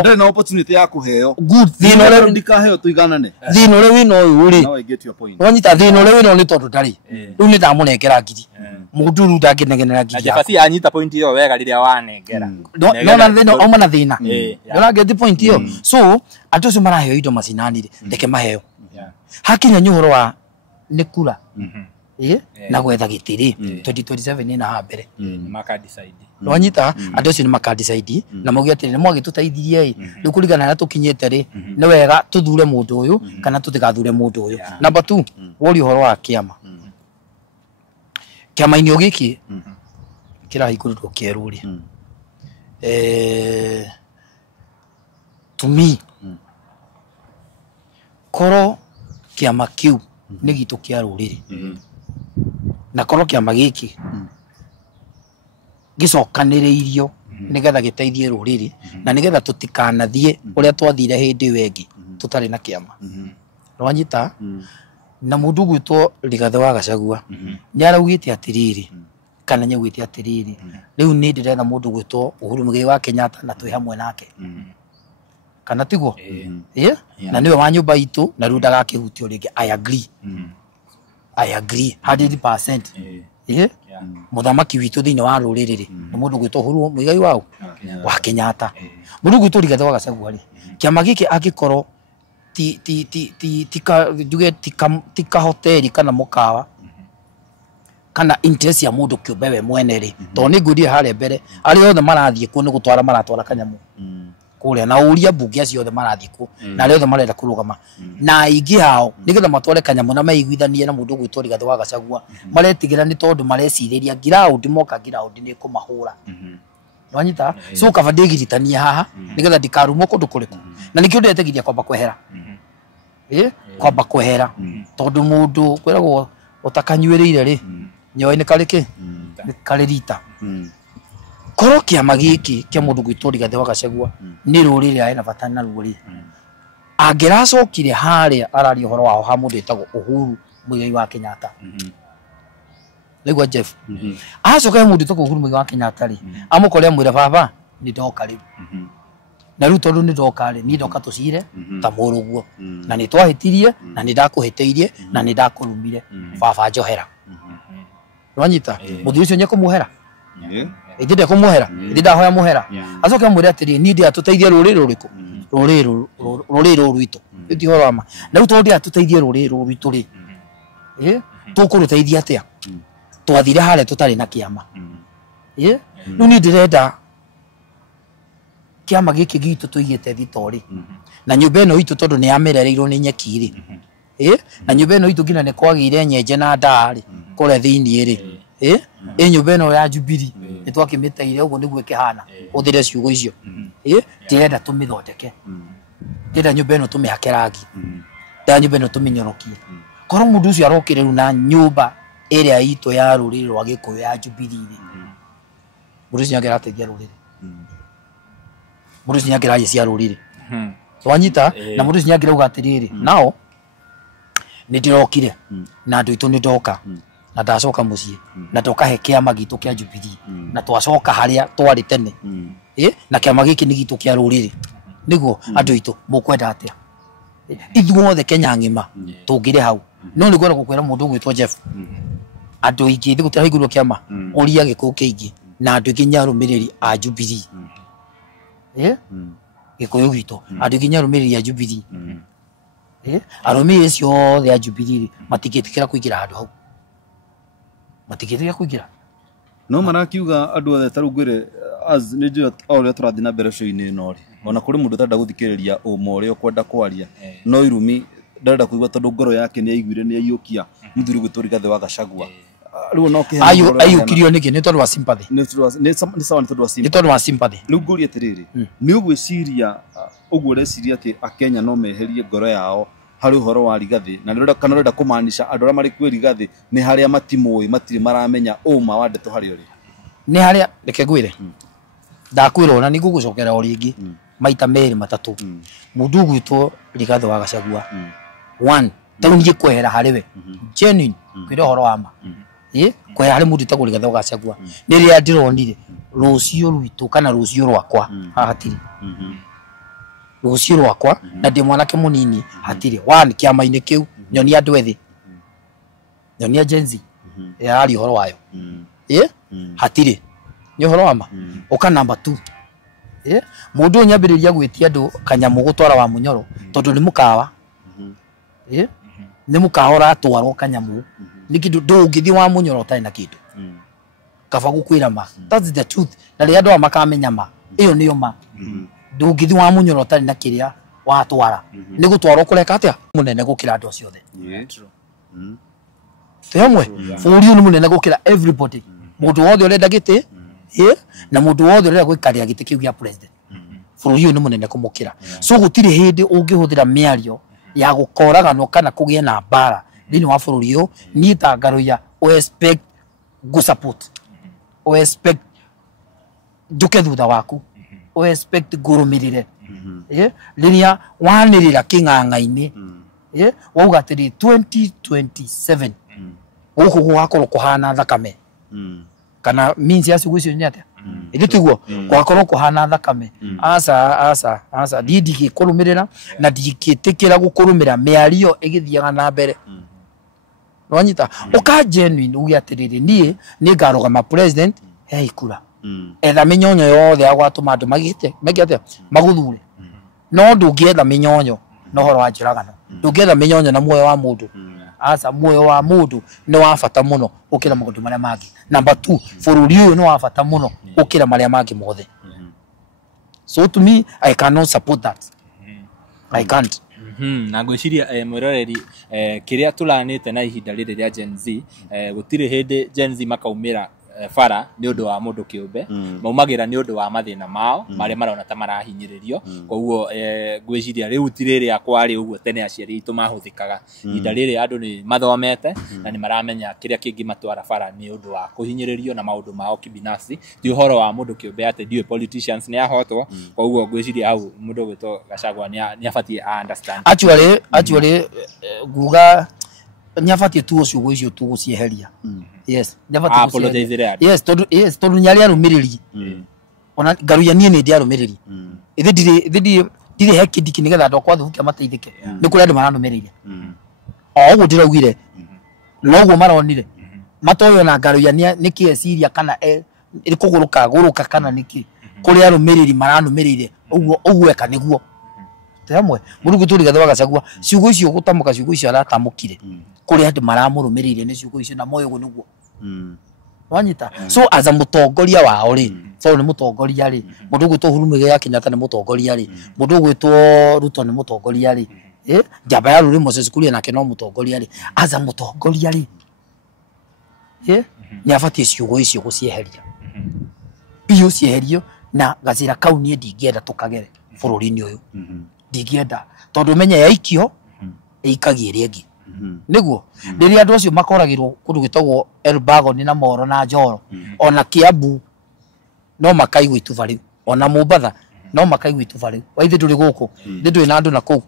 ndari na opportunity ya kuheo good thino le ndikaheo tuiganane thino le wino uyu ri no I get your point no nyita thino le wino ni tondu ndari riu ni ndamunengera ngiri mundu ru ndakinengenera ngiri na Jeffrey anyita point iyo wega riria wanengera no na thina o mana thina ndona get point iyo so atocio maraheo indo macinani ri ndeke maheo hakinya nyuhoro wa nikura na gwetha gitiri 2027 ni na hambere maka decide no nyita atocio ni maka decide na mugi atiri mwagitutaithirie riu kurigana na tukinyete ri ni wega tuthure mundu uyu kana tutigathure mundu uyu number 2 wori horo wa kiama kiama ini ogiki kirahingũrirwo kĩerũ ri to me koro kiama kiu nĩ gitũ kĩa rũrĩrĩ na koro kiama gĩkĩ gĩcokanĩrĩirio nĩgetha gĩteithie rũrĩrĩ na nĩgetha tũtikanathiĩ ũrĩa twathire hĩndĩ ĩyo ĩngĩ tũtarĩ na kiama rwanyita na mundu gwitwo Rigathi wa Gachagua ni araugite atiriri kana nyagwite atiriri riu ni ndirenda mundu gwitwo Uhuru Muigai wa Kenyatta na twi hamwe nake kana tiguo na niwe wa nyumba itu na riu ndagakihutio ringi I agree 100% muthamaki witu thiini wa ruriri ni mundu gwitwo Uhuru Muigai wa Kenyatta mundu gwitwo Rigathi wa Gachagua ri kiama giki agikorwo tika hoteli kana mukawa kana interest ya mundu kiumbe we mwene ri to ni ngudie hare mbere ari othe marathie ku ni gutwara maratwara kanyamu kuria na uria mbunge acio othe marathie ku na ari othe marenda kurugama na ingi hao nigetha matware kanyamu na maiguithanie na mundu gwitwo Rigathi wa Gachagua maretigira ni tondu mareciriria ground moka ground ni kumahura wanyita so kavadegitania haha nigetha ndikarumo kundu kuriku na nikio ndetegiria kwamba kwehera kwamba kwehera tondu mundu kwiragwo utakanyuirire ri nyoi ni kariki ni karirita koro kiama giki kia mundu gwitwo Rigathi wa Gachagua ni ruriri aina bata na ruri angiracokire haria arari horo wao ha mundu etagwo Uhuru Muigai wa Kenyatta legwa Jeff acoka mundu etagwo Uhuru Muigai wa Kenyatta ri amukore mwire baba ni ndoka ri na riu tondu ni ndoka ri ni ndoka tucire ta muruguo na ni twahitirie na ni ndakuhiteirie na ni ndakurumire baba njohera rwanyita muthi ucio nyekumuhera ndinde kumuhera ndinda hoya muhera acoka mwire atiri ni ndi atuteithie ruriri ruriku ruriri rwitu ndi horama na riu tondu atuteithie ruriri rwitu ri tukuruteithia atia twathire hare tutari na kiama riu ni ndirenda kiama giki gitu tuigite thitori na nyumba ino itu tondu ni amerereirwo ni nyekiri na nyumba ino itu ngina ni kwagire nyenje na ndari kure thiini ri nyumba ino ya Jubilee ni twakimiteire uguo niguo kihana uthire ciugo icio ndirenda tumithondeke ndirenda nyumba ino tumihake rangi ndirenda nyumba ino tuminyorokie koro mundu ucio arokire na nyumba iria itu ya ruriri rwa Gikuyu ya Jubilee mundu ucio ngira ateithia ruriri mundu ucio ngira cia ruriri wanyita na mundu ucio ngira ugatiriri nao ni ndirokire na andu itu ni ndoka na ndacoka mucii na ndoka kiama gitu kia Jubilee na twacoka haria twari tene na kiama giki ni gitu kia ruriri niguo andu itu mukwenda atia ithuothe Kenya ngima tungire hau no ni gwera gukwira mundu gwitwo Jeff andu ingi thi gutira higurwo kiama uria Gikuyu kiingi na andu ingi nyarumiriri a Jubilee Gikuyu gitu andu ingi nyarumiriri a Jubilee arumiri cio ya Jubilee matigetikira kuingira handu hau matigetikira kuingira no marakiuga andu othe tarungwire as ni njira o ria turathi na mbere show-ini ino ri ona kuri mundu tanda guthikiriria umo uri ukwenda kwaria no irumi ndarenda kuigua tondu ngoro yake ni aiguire ni aiyukia muthuri gwitu Rigathi wa Gachagua riu no ke aiyukirio niki ni tondu wa sympathy ni sawa ni tondu wa sympathy ni tondu wa sympathy riu nguri atiriri ni ugwiciria uguo reciria ati akenya no meherie ngoro yao hari uhoro wa Rigathi na ndirenda kana ndirenda kumaanisha andu aria mari kwi Rigathi ni haria matimoi matiri maramenya uma wa ndeto hari uri ni haria reke gwire ndakwira ona nigugucokera oringi maita meri matatu mundu gwitwo Rigathi wa Gachagua one taungie kwehera hariwe genuine kwira horo wa ma kwehera hari mundu tago Rigathi wa Gachagua ni ria ndironire rucio rwitu kana rucio rwakwa hatiri rucio rwakwa na ndi mwanake munini hatiri one kiama-ini kiu nyonia andu ethi nyonia Gen-Z yari horo wayo hatiri ni horo wa ma uka number 2 mundu nyambiriria gwitia andu kanyamu gutwara wa munyoro tondu ni mukawa ni mukawa ratwarwo kanyamu ni kindu ndungithi wa munyoro tari na kindu kaba gukwira ma that's the truth na ria andu makamenya ma iyo niyo ma ndungithi wa munyoro tari na kiria watwara ni gutwarwo kureka atia munene gukira andu ciothe temwe buri ni munene gukira everybody mundu wothe urenda giti na mundu wothe urenda gwikaria giti kiu gia president buri ni munene kumukira so gutiri hindi ungihuthira miario ya gukoraganwo kana kugie na bara thini wa buri uyu ni tangaro ya expect go support expect njuke thutha waku expect gurumirire linia wanirira king'ang'a-ini wauga atiri 2027 guku gugakorwo kuhana thakame kana means ya siku icio ni atia indi tiguo gugakorwo kuhana thakame asa didi kurumirira na dikitikira gukurumira miario igithiaga na mbere nwanyita uka genuine ugi atiriri nie ni ngarugama president ikura etha minyonyo yothe agwatuma andu magite atia maguthure no ndungietha minyonyo no horo wa njiragano ndungietha minyonyo na muoyo wa mundu asa muoyo wa mundu ni wa bata muno ukira maundu maria mangi number 2 bururi uyu ni wa bata muno ukira maria mangi mothe so to me I cannot support that I can't na ngwiciria mwiroreri kiria tulanite na ihinda riri ria Gen Z gutire hindi Gen Z makaumira bara ni undu wa mundu kiumbe maumagira ni undu wa mathina mao maria marona ta marahinyiririo koguo ngwiciria riu tiriri akwari uguo tene aciari itu mahuthikaga ihinda riri andu ni mathomete na ni maramenya kiria kingi matwara bara ni undu wa kuhinyiririo na maundu mao kibinafsi ti uhoro wa mundu kiumbe ati ndiwe politicians ni ahotwo koguo ngwiciria hau mundu gwitwo Gachagua ni abatie understand actually guga nyafatie tu ucio gwicio tu gucieheria yes nyafatie apologize yes tondu nyari arumiriri ona ngaruya nie ni ndi arumiriri ithi ndire he kidiki nigetha ndo kwa thukia mateithike ni kuri andu maranumirire oguo ndiraugire noguo maronire matoyo na ngaruya ni kiesiria kana iri guruka kana niki kuri arumiriri maranumirire oguo eka niguo temwe mundu gwitu Rigathi wa Gachagua ciugo icio gutamuka ciugo icio aratamukire kuri andu maramurumirire ni ciugo icio na moyo guo niguo wanyita so as a mutongoria wao ri so ni mutongoria ri mundu gwitu Uhuru Muigai Kenyatta ni mutongoria ri mundu gwitu Ruto ni mutongoria ri njamba ya ruri Moses Kuria nake no mutongoria ri as a mutongoria ri ni abatie ciugo icio gucieheria biu cieherio na gacira kau nie ndingienda tukagere bururi-ini uyu ndingienda tondu menye yaikio ikagie riengi niguo riria andu acio makoragirwo kundu gwitagwo Elbagon na Moro na Njoro ona Kiambu no makaigwa ituba riu ona Mombatha no makaigwa ituba riu waithi nduri guku nduri na andu na kuu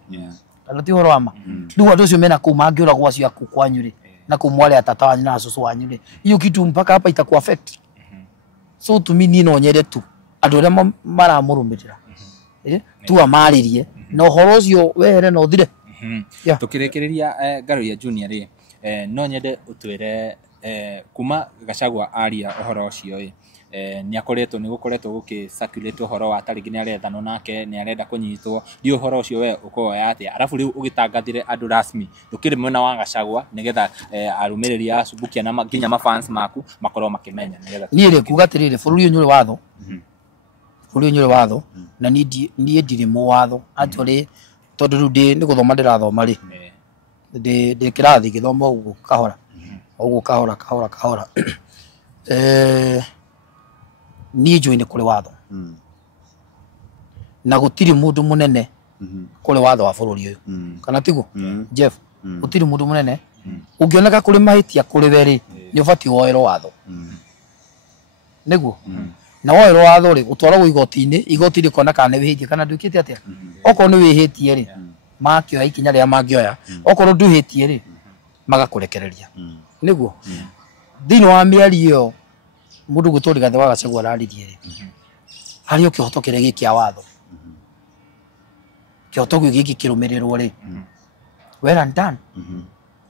kana ti horo ama riu andu acio mena kuu mangiuragwo acio aku kwanyu ri na kumwale atata wanyu na asusu wanyu ri hiyo kitu mpaka hapa itaku affect so to me ni no nyere tu andu aria maramurumirira tu amaririe no horo ucio wehere no thire tukirekereria Ngaruya Junior ri no nyende utwire kuma Gachagua aria uhoro ucio ni akoretwo ni gukoretwo gukicirculate uhoro wa taringi ni arethano nake ni arenda kunyitwo ndi uhoro ucio we ukoya atia arafu riu ugitangathire andu rasmi ndukiri mwena wa Gachagua nigetha arumiriri acubukia na nginya mafans maku makorwo makimenya nigetha ni ri kuga tirire bururi uyu ni watho bũrũri ũyũ watho na niĩ ndirĩ mũwatho actually tondũ rĩu nĩ gũthoma ndĩrathoma rĩ ndĩ kĩrathi gĩthoma ũguo kahora niĩ njũĩ nĩ kũrĩ watho na gũtirĩ mũndũ mũnene kũrĩ watho wa bũrũri ũyũ kana tiguo Jeff gũtirĩ mũndũ mũnene ũngĩoneka kũrĩ mahĩtia kũrĩ we rĩ nĩ ũbatiĩ woerwo watho nĩguo na woerwo watho rĩ ũtwaragwo igoti rĩkona kana nĩ wĩhĩtie kana ndwĩkĩte atĩa okorwo nĩ wĩhĩtie rĩ makĩoya ikinya rĩrĩa mangĩoya okorwo ndwĩhĩtie rĩ magakũrekereria nĩguo thĩinĩ wa mĩari ĩyo mũndũ gwĩtwo Rigathĩ wa Gachagua araririe rĩ harĩ o kĩhoto kĩrĩa gĩ kĩa watho kĩhoto gĩkĩ kĩrũmĩrĩrwo rĩ well and done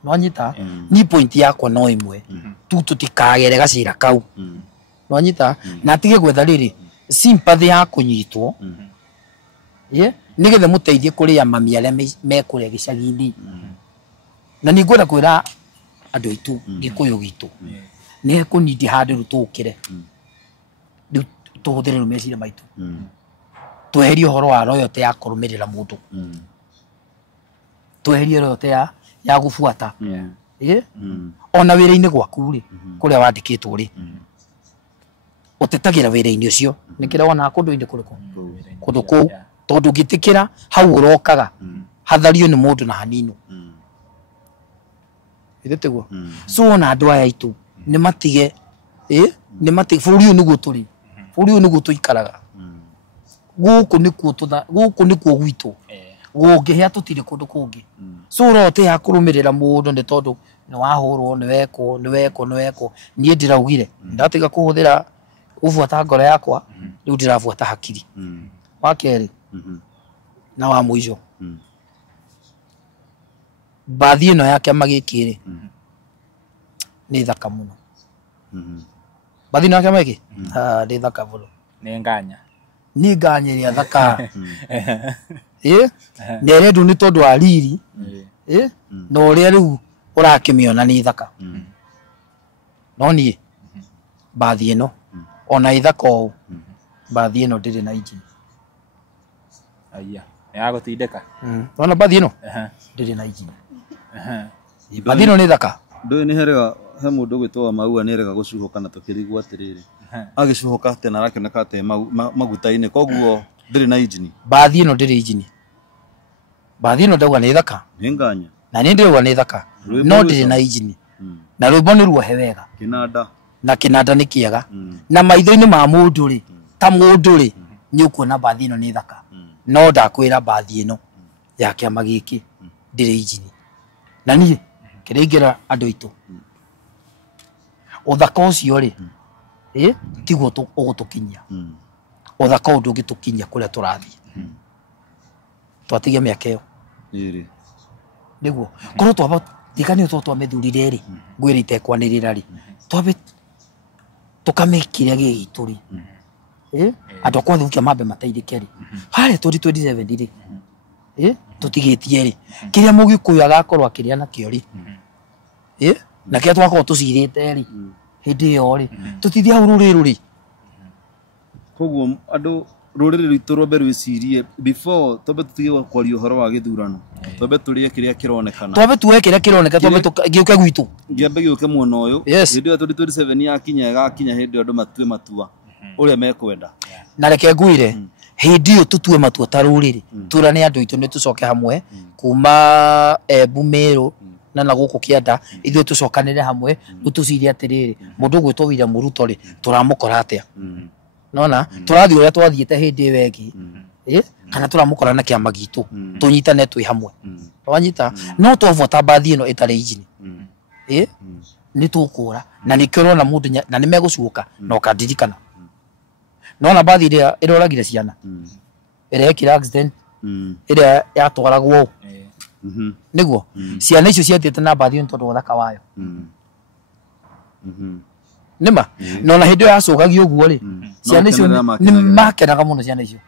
no nyita ni point yakwa no imwe tu tutikagere gacira kau no nyita na atige gwetha rĩrĩ sympathy ya kũnyitwo nĩgetha mũteithie kũrĩa mami arĩa mekũrĩa gĩcagi-inĩ na nĩ ngwenda kwĩra andũ aitũ gĩkũyũ gitũ nĩ ekũnindi handũ rĩu tũkĩre rĩu tũhũthĩre rĩu meciria maitũ tweherie ũhoro wa royalty ya kũrũmĩrĩra mũndũ tweherie royalty ya gũbuata ona wĩra-inĩ gwaku rĩ kũrĩa wandĩkĩtwo rĩ ũtetagĩra wĩra-inĩ ũcio nĩkĩrĩa wonaga kũndũ-inĩ kũrĩkũ kũndũ kũu tondũ ngĩtĩkĩra hau ũrokaga hathario nĩ mũndũ na hanino ĩrĩtĩguo so ona andũ aya aitũ nĩ matige bũrũri ũyũ nĩguo tũrĩ bũrũri ũyũ nĩguo tũikaraga gũkũ nĩkuo gwitũ gũngĩhĩa tũtirĩ kũndũ kũngĩ so rote ya kũrũmĩrĩra mũndũ nĩ tondũ nĩ wahũrwo nĩ wekwo niĩ ndĩraugire ndatiga kũhũthĩra gũbuata ngoro yakwa rĩu ndĩrabuata hakiri wa kerĩ na wa mũico mbathi ĩno ya kĩama gĩkĩ rĩ nĩ thaka mũno mbathi ĩno ya kĩama gĩkĩ nĩ thaka mũno nĩ nganya ĩrĩa thaka nĩ ĩrendwo nĩ tondũ wa riri na ũrĩa rĩu ũrakĩmĩona nĩ thaka no niĩ mbathi ĩno ona ĩthaka ũũ mbathi ĩno ndĩrĩ na injini aya ya gũtindĩka ona mbathi ĩno ndĩrĩ na injini mbathi ĩno nĩ thaka ndũĩ nĩ herega he mũndũ gwĩtwo Maua nĩ erega gũcuhoka na tũkĩrigwo atĩrĩrĩ agĩcuhoka atĩ na arakĩoneka atĩ maguta-inĩ koguo ndĩrĩ na injini mbathi ĩno ndĩrĩ injini mbathi ĩno ndauga nĩ thaka nĩ nganya na nĩ ndĩrauga nĩ thaka no ndĩrĩ na injini na rwĩmbo nĩ ruohe wega na kĩnanda nĩ kĩega na maitho-inĩ ma mũndũ rĩ ta mũndũ rĩ nĩ ũkuona mbathi ĩno nĩ thaka no ndakwĩra mbathi ĩno ya kĩama gĩkĩ ndĩrĩ injini na niĩ kĩrĩa ingĩra andũ aitũ ũthaka ũcio rĩ tiguo ũgũtũkinyia ũthaka ũndũ ũngĩtũkinyia kũrĩa tũrathiĩ twatigia mĩaka ĩyo nĩguo korwo twamba ndikanĩo twamĩthurire rĩ ngwĩra itekwanĩrĩra rĩ twambe tũkamĩkĩrĩa gĩgitũ rĩ andũ akwa thukia mambe mateithĩke rĩ harĩa 2027 rĩ tũtigĩtie rĩ kĩrĩa mũgĩkũyũ agakorwo akĩrĩa nakĩo rĩ na kĩrĩa twakorwo tũcirĩte rĩ hĩndĩ ĩyo rĩ tũtithie hau rũrĩrĩ rĩ koguo andũ rũrĩrĩ rwitũ rwambe rwĩcirie before twambe tũtige kwaria ũhoro wa gĩthurano twambe tũrĩe kĩrĩa kĩronekana twambe tuoe kĩrĩa kĩroneka twambe gĩũke gwitũ ngĩambe gĩũke mwena ũyũ hĩndĩ ĩyo 2027 yakinya ĩgakinya hĩndĩ ĩyo andũ matue matua ũrĩa mekwenda na reke ngwĩre hĩndĩ ĩyo tũtue matua ta rũrĩrĩ tũrane andũ aitũ nĩ tũcoke hamwe kuma Embu Meru na gũkũ Kĩanda ithuĩ tũcokanĩre hamwe tũcirie atĩrĩrĩ mũndũ gwĩtwo William Ruto rĩ tũramũkora atĩa nona tũrathiĩ ũrĩa twathiĩte hĩndĩ ĩyo ĩngĩ kana tũramũkora na kĩama gitũ tũnyitane twĩ hamwe wanyita no twabuata mbathi ĩno ĩtarĩ injini nĩ tũkũra na nĩkĩo ũrona mũndũ na nĩ megũcuoka na ũkandirikana nona mbathi ĩrĩa ĩroragire ciana ĩrĩa yekire accident ĩrĩa yatwaragwo nĩguo ciana icio ciathiĩte na mbathi ĩno tondũ ũthaka wayo nĩma nona hĩndĩ ĩyo yacũgagio ũguo rĩ ciana icio nĩ makenaga mũno ciana icio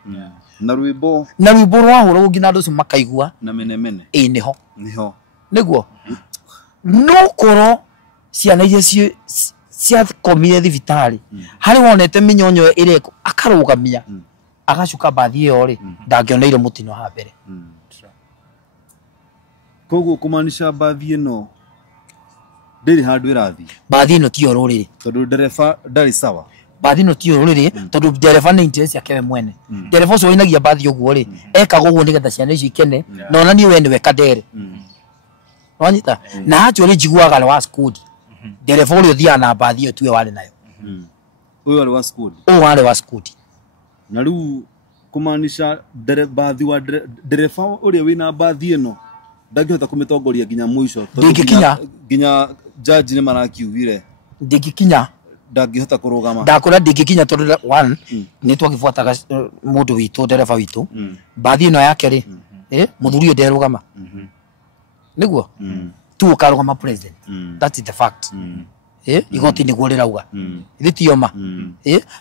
na rwĩmbo rwahũragwo nginya andũ acio makaigua na menemene nĩho nĩguo no korwo ciana iria ciakomire thibitarĩ harĩ wonete mĩnyonyo ĩreko akarũgamia agacuka bathi iyo ri ndangioneire mutino ha mbere koguo kumaanisha bathi ino ndiri handu irathi bathi ino ti ororiri tondu ndereba ndari sawa bathi ino ti ororiri tondu ndereba ni interest yake mwene ndereba ucio inagia bathi uguo ri ekaga uguo nigetha ciana icio ikene na ona ni we ni we kadere wanyita na actually njiguaga wa school ndereba uria thia na bathi iyo tuwe wale nayo uyo wale wa school wale wa school na riu kumaanisha bathi wa ndereba uria wina bathi ino ndangihota kumitongoria nginya mwisho nginya judge ni marakiugire ndingikinya ndangihota kurugama ndakora ndingikinya tondu one ni twakifuataga mundu witu ndereba witu bathi ino yake ri muthuri nderugama niguo tu ukarugama president that is the fact igoti ni guo rirauga ithitioma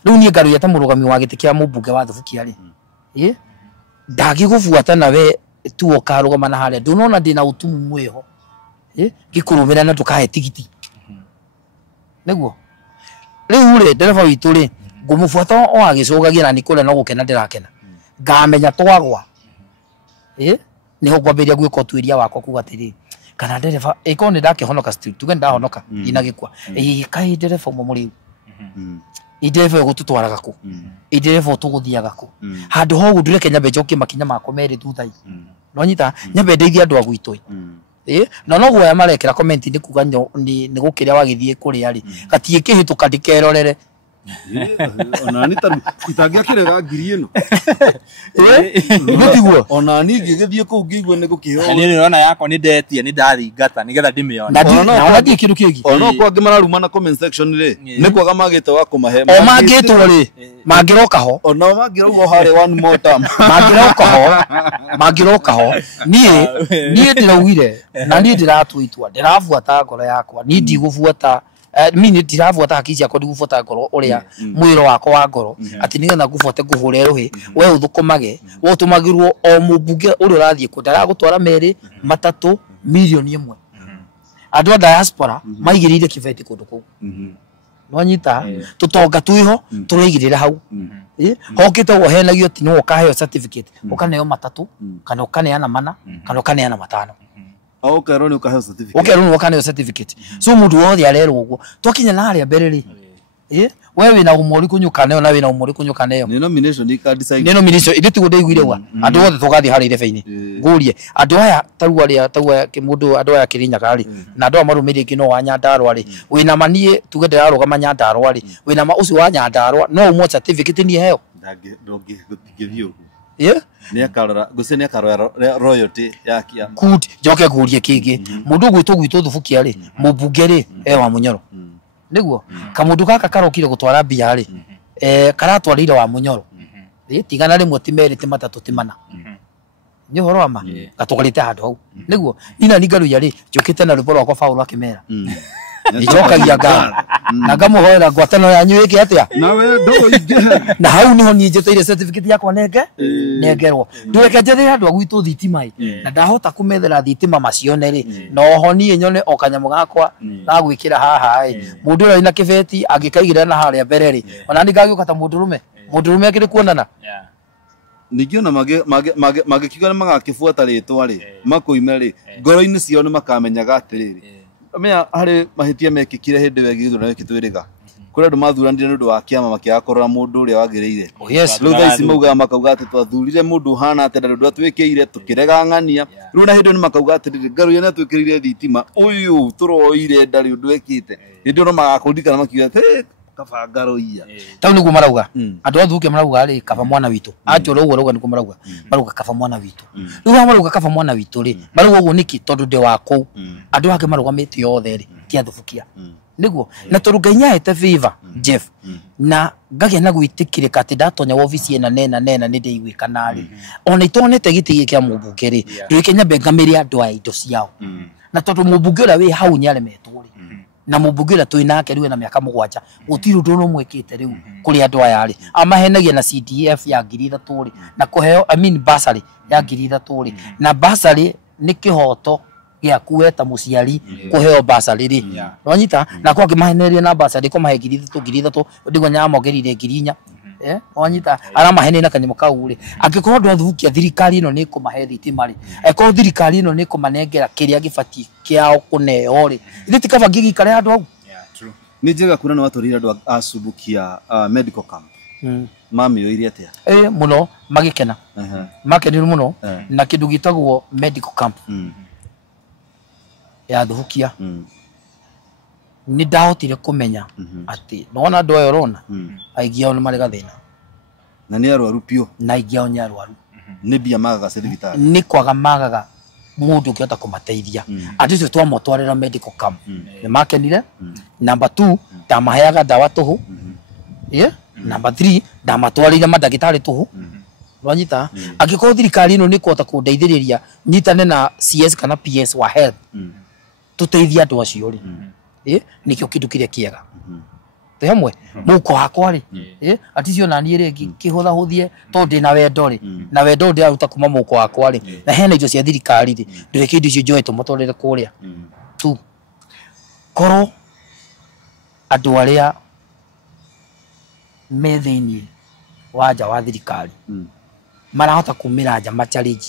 riu nie ngaruya ta murugami wa giti kia mubunge wa thubukia ri ndagigubuata nawe tu ukarugama na haria ndunona ndina utumu mweho gikurumira na tukahe tigiti niguo riu ri ndereba witu ri ngumubuata o agicugagia na nikure no gukena ndirakena ngamenya twagwa niho kwambiria gwika utwiria wakwa kuga atiri kana ndereba iko ni ndakihonoka street tuge ndahonoka ina gikwa kai ndereba mumuri ndereba gututwaraga ku ndereba tuguthiaga ku handu ho gudure Kenya bejoke makinya mako meri thuthai no nyita nyambe ndeithia andu agwitoi na no guoya marekera comment ni kuga ni gukiria wagithie kuria ri gatie kihituka ndikerorere ona ni taru itangia kirega ngiri ino igutiguo ona ni ngigithie ku ngigwe ni gukiho ni nirona yako ni ndetie ni ndathingata nigetha ndimiona na ona ndi kindu kingi ona kwa ngimararuma na comment section ri ni kwaga magite wa kumahe o mangitwo ri mangiroka ho ona mangiroka hari one more time mangiroka ho nie ndiraugire na nie ndiratwitwa ndirabuata ngoro yakwa ni ndigubuata mini ndirabuata haki ciakwa ndigubuata ngoro uria mwiro wakwa wa ngoro ati nigetha ngubuate nguhure ruhi we uthukumage we utumagirwo o mubunge uria urathie ku ndaragutwara meri matatu milioni 1 andu a diaspora maigirire kibeti kundu kuu no nyita tutonga twiho turaigirira hau hokite wohenagio ti no ukaheo certificate ukaneo matatu kana ukaneana mana kana ukaneana matano ukero ni ukaheo certificate so mundu wothe arerwo uguo twakinya na haria mbere ri wewe na umuri kunyuka neo na we na umuri kunyuka neo ni nomination ni ka decide ni nomination indi tu ndeiguire wa andu wothe tugathi hari rebeini ngurie andu aya taua kimundu andu aya kirinya kari na andu marumiri kino wa Nyandarua ri wina manie tuge ndiraruga Nyandarua ri wina ma ucio wa Nyandarua no umo certificate ni heo ndongi gutigithio ni akarora guce ni akarora royalty yakia good joke ngurie kingi mundu gwitu thubukia ri mubunge ri wa Munyoro niguo kamundu gaka karokire gutwara mbia ri karatwarire wa Munyoro tigana rimwe timeri timatatu timana ni horo ama gatugarite handu hau niguo ina ningaruya ri njukite na rwimbo rwakwa Paulo akimera nicokagia na ngamuhoera ngwatano yanyu iki atia nawe ndoige na hau niho ni njeteire certificate yakwa nengerwo ndweke njethire andu agwitu thitima na ndahota kumethera thitima macione ri no ho ni nyone o kanyamu gakwa gagwikira haha mundu uri na kibeti angikaigira na haria mbere ri ona ni ngagiuka ta mundurume akiri kuonana nigiona mage kigana magakifuata ritwa ri makuime ri ngoro-ini cio ni makamenyaga atiriri amenya hari mahitia mekikire hindi wegithura na wekitwiriga kuri andu mathuranire nundu wa kiama makiakorora mundu uria wagiriire riu thaisi mauga makauga ati twathurire mundu hana ati ndu atwikirire tukirega ng'ania riu na hindi ni makauga ati ngaruya na twikirire thitima uyu turoire ndari undu ekite hindi no magakundikana makiuga ati kabanga roia tau niguo marauga andu athuke marauga ri kaba mwana witu acho uguo niguo marauga kaba mwana witu riu marauga kaba mwana witu ri marauga uguo niki tondu ndi wako andu ake marugamite yothe ri ti athubukia niguo na tondu Ngai nyaete favor Jeff na ngagia na gwitikirika ati ndatonya office ena nena ni ndeiguikana ri ona itonete giti kia mubunge ri ndwikenya bengamiri andu a indo ciao na tondu mubunge ura wi hau nyaremetwo ri na mubungira twinake riwe na miaka 7 gutiru ndono mwekite riu kuri andu aya ri amahenagia na CDF ya 3,000 ri na kuheo bursary ya 3,000 ri na bursary ni kihoto gia kueta muciari kuheo bursary ri wanyita na kwa kimaheneria na bursary ko mahe 3,000 ndigwa nyama ogerire 4,000 Wanyita aramahene na kanyamo kau ri angikorwo ndu athukia thirikari ino ni kumahe thitima ri eko thirikari ino ni kumanengera kiria gibati kiao kuneo ri ithe tikaba ngigikare andu au ni njega kuna no watorira andu asubukia medical camp mami yoire atia muno magikena makenire muno na kindu gitagwo medical camp ya thukia ni ndahotire kumenya ati nona andu ayo rona aigia ona mari gathina na ni arwaru pio na aigia onya arwaru ni bia magaga certificate ni kwaga magaga mundu kiota kumateithia ati tu twamotwarira medical camp ni makenire number 2 tamaheaga dawa tuhu number 3 ndamatwarire madagitari tuhu wanyita agiko thirikari ino ni kuota kundeithiriria nyitane na CS kana PS wa health tuteithia andu acio ri nikio kindu kiria kiega te hamwe muko hakwa ri aticio na ni ri kihotha huthie to ndi na wendo ri na wendo ndi aruta kuma muko hakwa ri na hena indo cia thirikari ri ndire kindu icio njoe tumotwarire kuria tu koro andu aria me thiini waja wa thirikari marahota kumira nja ma challenge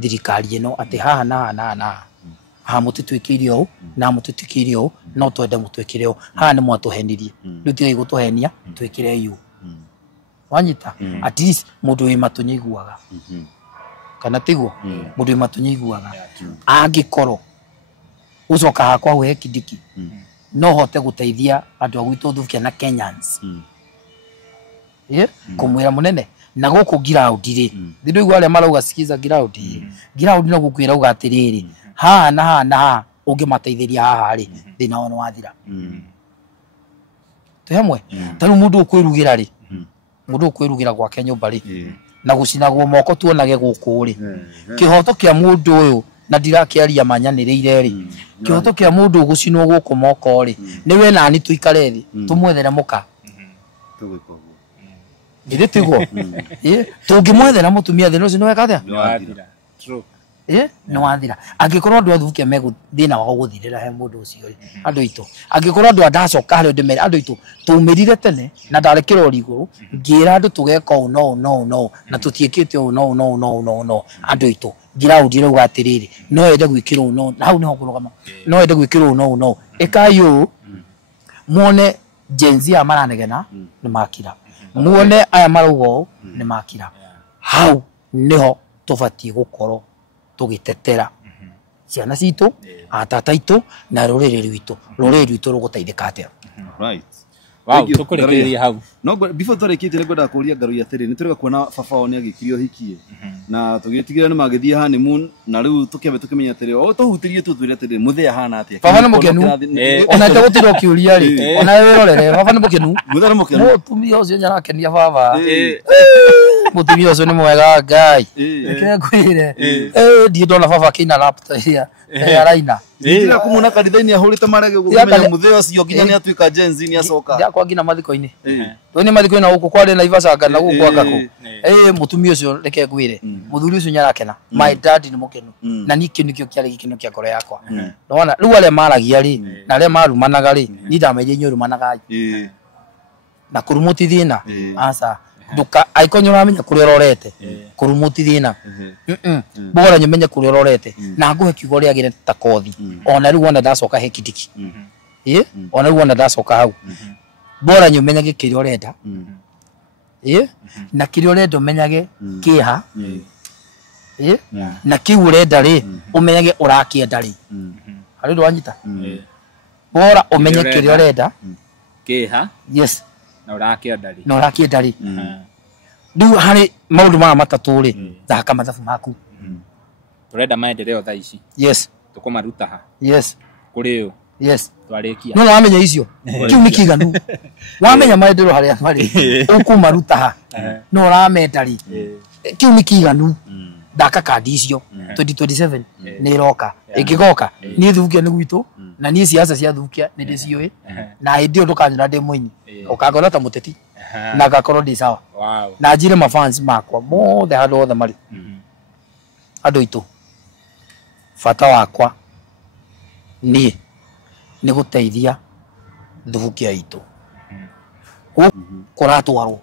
thirikari ino ati haha na ha mutitwikire o na mutitwikire o no twende mutwikire o ha ni mwatuhenirie rutigai gutuhenia twikire yu wanyita at least mundu wi matunyiguaga kana tiguo mundu wi matunyiguaga angikoro ucoka hakwa we kidiki no hote guteithia andu agwitu thukia na Kenyans kumwira munene na guku ground ri ndio igwa ale marauga sikiza ground no gukwira uga atiriri ha na ungimateithiria haha ri thina ono wathira temwe tanu mundu ukwirugira ri mundu ukwirugira gwake nyumba ri na gucinagwo moko tuonage guku ri kihoto kia mundu uyu na ndirakiaria manyaniriire ri kihoto kia mundu gucinwo guku moko ri niwe nani tuikare thi tumwethere muka tugiko Githĩ tiguo tungimwethera mutumia thina ucio niwekathia true no wathira angikorwo andu athukia megu thina wa guthirira he mundu ucio ri andu itu angikorwo andu adacoka hari ndimere andu itu tumirire tene na ndarekirwo riguru ngira andu tugeka no na tutiekite no andu itu ngira udire ugatiriri no ende gwikirwo no na hau niho kurugama no ende gwikirwo no ekayo muone jenzi amaranegena ni makira muone aya marugo ni makira hau niho tubatie gukoro tugitetera ciana citu atata itu na ruriri rwitu ruguteithika atia right wow tukurekeria hau no before twarekite ngwenda kuria ngaru ya tiri ni turega kuona baba wao ni agikirio hikie na tugitigire ni magithie honeymoon na riu tukebe tukimenya tiri o tuhutirie tutwire tiri muthia hana atia baba ni mukenu ona tagutiro kiuria ri ona wirorere baba ni mukenu muthia ni mukenu mutumia ucio nyarakenia baba mutumia ucio ni mwega ngai eke kwire ndi ndona baba kina laptop ya raina ndira kumuna kanitha-ini ahurite marege kumenya muthia ucio nginya ni atuika jenzi ni acoka kwa ngina mathiko-ini ni mathiko-ini na guku kwari na Ivasanga na guku akaku mutumia ucio reke ngwire muthuri ucio nyarakena my dad ni mukenu na nikio nikio kiari gikeno kia ngoro yakwa ndona riu ale maragia ri na ale marumanaga ri ni ndamenye nyorumanaga na kurumuti thina asa duka aikonyo ramenya kuria rorete kurumuti thina bora nyumenye kuria rorete na nguhe kiugo ria gire ta kothi ona riu wona ndacoka he kidiki ona riu wona ndacoka hau bora nyumenye gikirio renda na kirio renda menyage kiha na kiu renda ri umenyage urakienda ri hari ndo wanyita bora umenye kirio renda kiha yes na urakienda ri riu hari maundu ma matatu ri thaka mathabu maku turenda maendeleo tha ici yes tukumaruta ha yes kuri u yes twarikia no wamenya icio kiu ni kiganu wamenya maendeleo haria mari ukumaruta ha no ramenda ri kiu ni kiganu thaka kandi icio 2027 ni roka ikigoka ni thukia ni gwitu na ni siasa cia thukia ni ndicioi na indio ndukanyira ndi muini ukagona ta muteti na gakorwo ndi sawa wow na njire mafans makwa mothe handu othe mari andu itu fata wakwa ni guteithia thukia itu kuratwarwo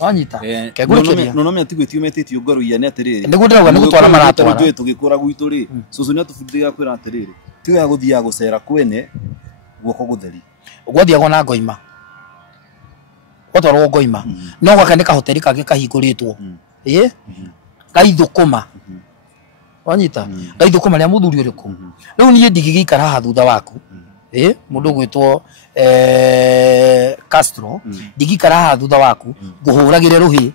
wanyita kegurikiria no me atigwitio metitio ngoro ya ne atiriri niguo ndauga nigutwara maratwara tujwe tugikura gwitũ ri cucu ni atubundithia kwira atiriri tiga guthia gucera kwene guoko gutheri gwathiagwo na ngoima gotwarwo ngoima no gwaka nĩ kahoteri kangĩ kahingũrĩtwo gaithũkũma wanyita gaithũkũma rĩa mũthuri ũrĩkũ rĩu niĩ ndigigĩikara haha thutha waku mũndũ gwĩtwo Castro ndigikara haha thutha waku ngũhũragĩre rũhĩ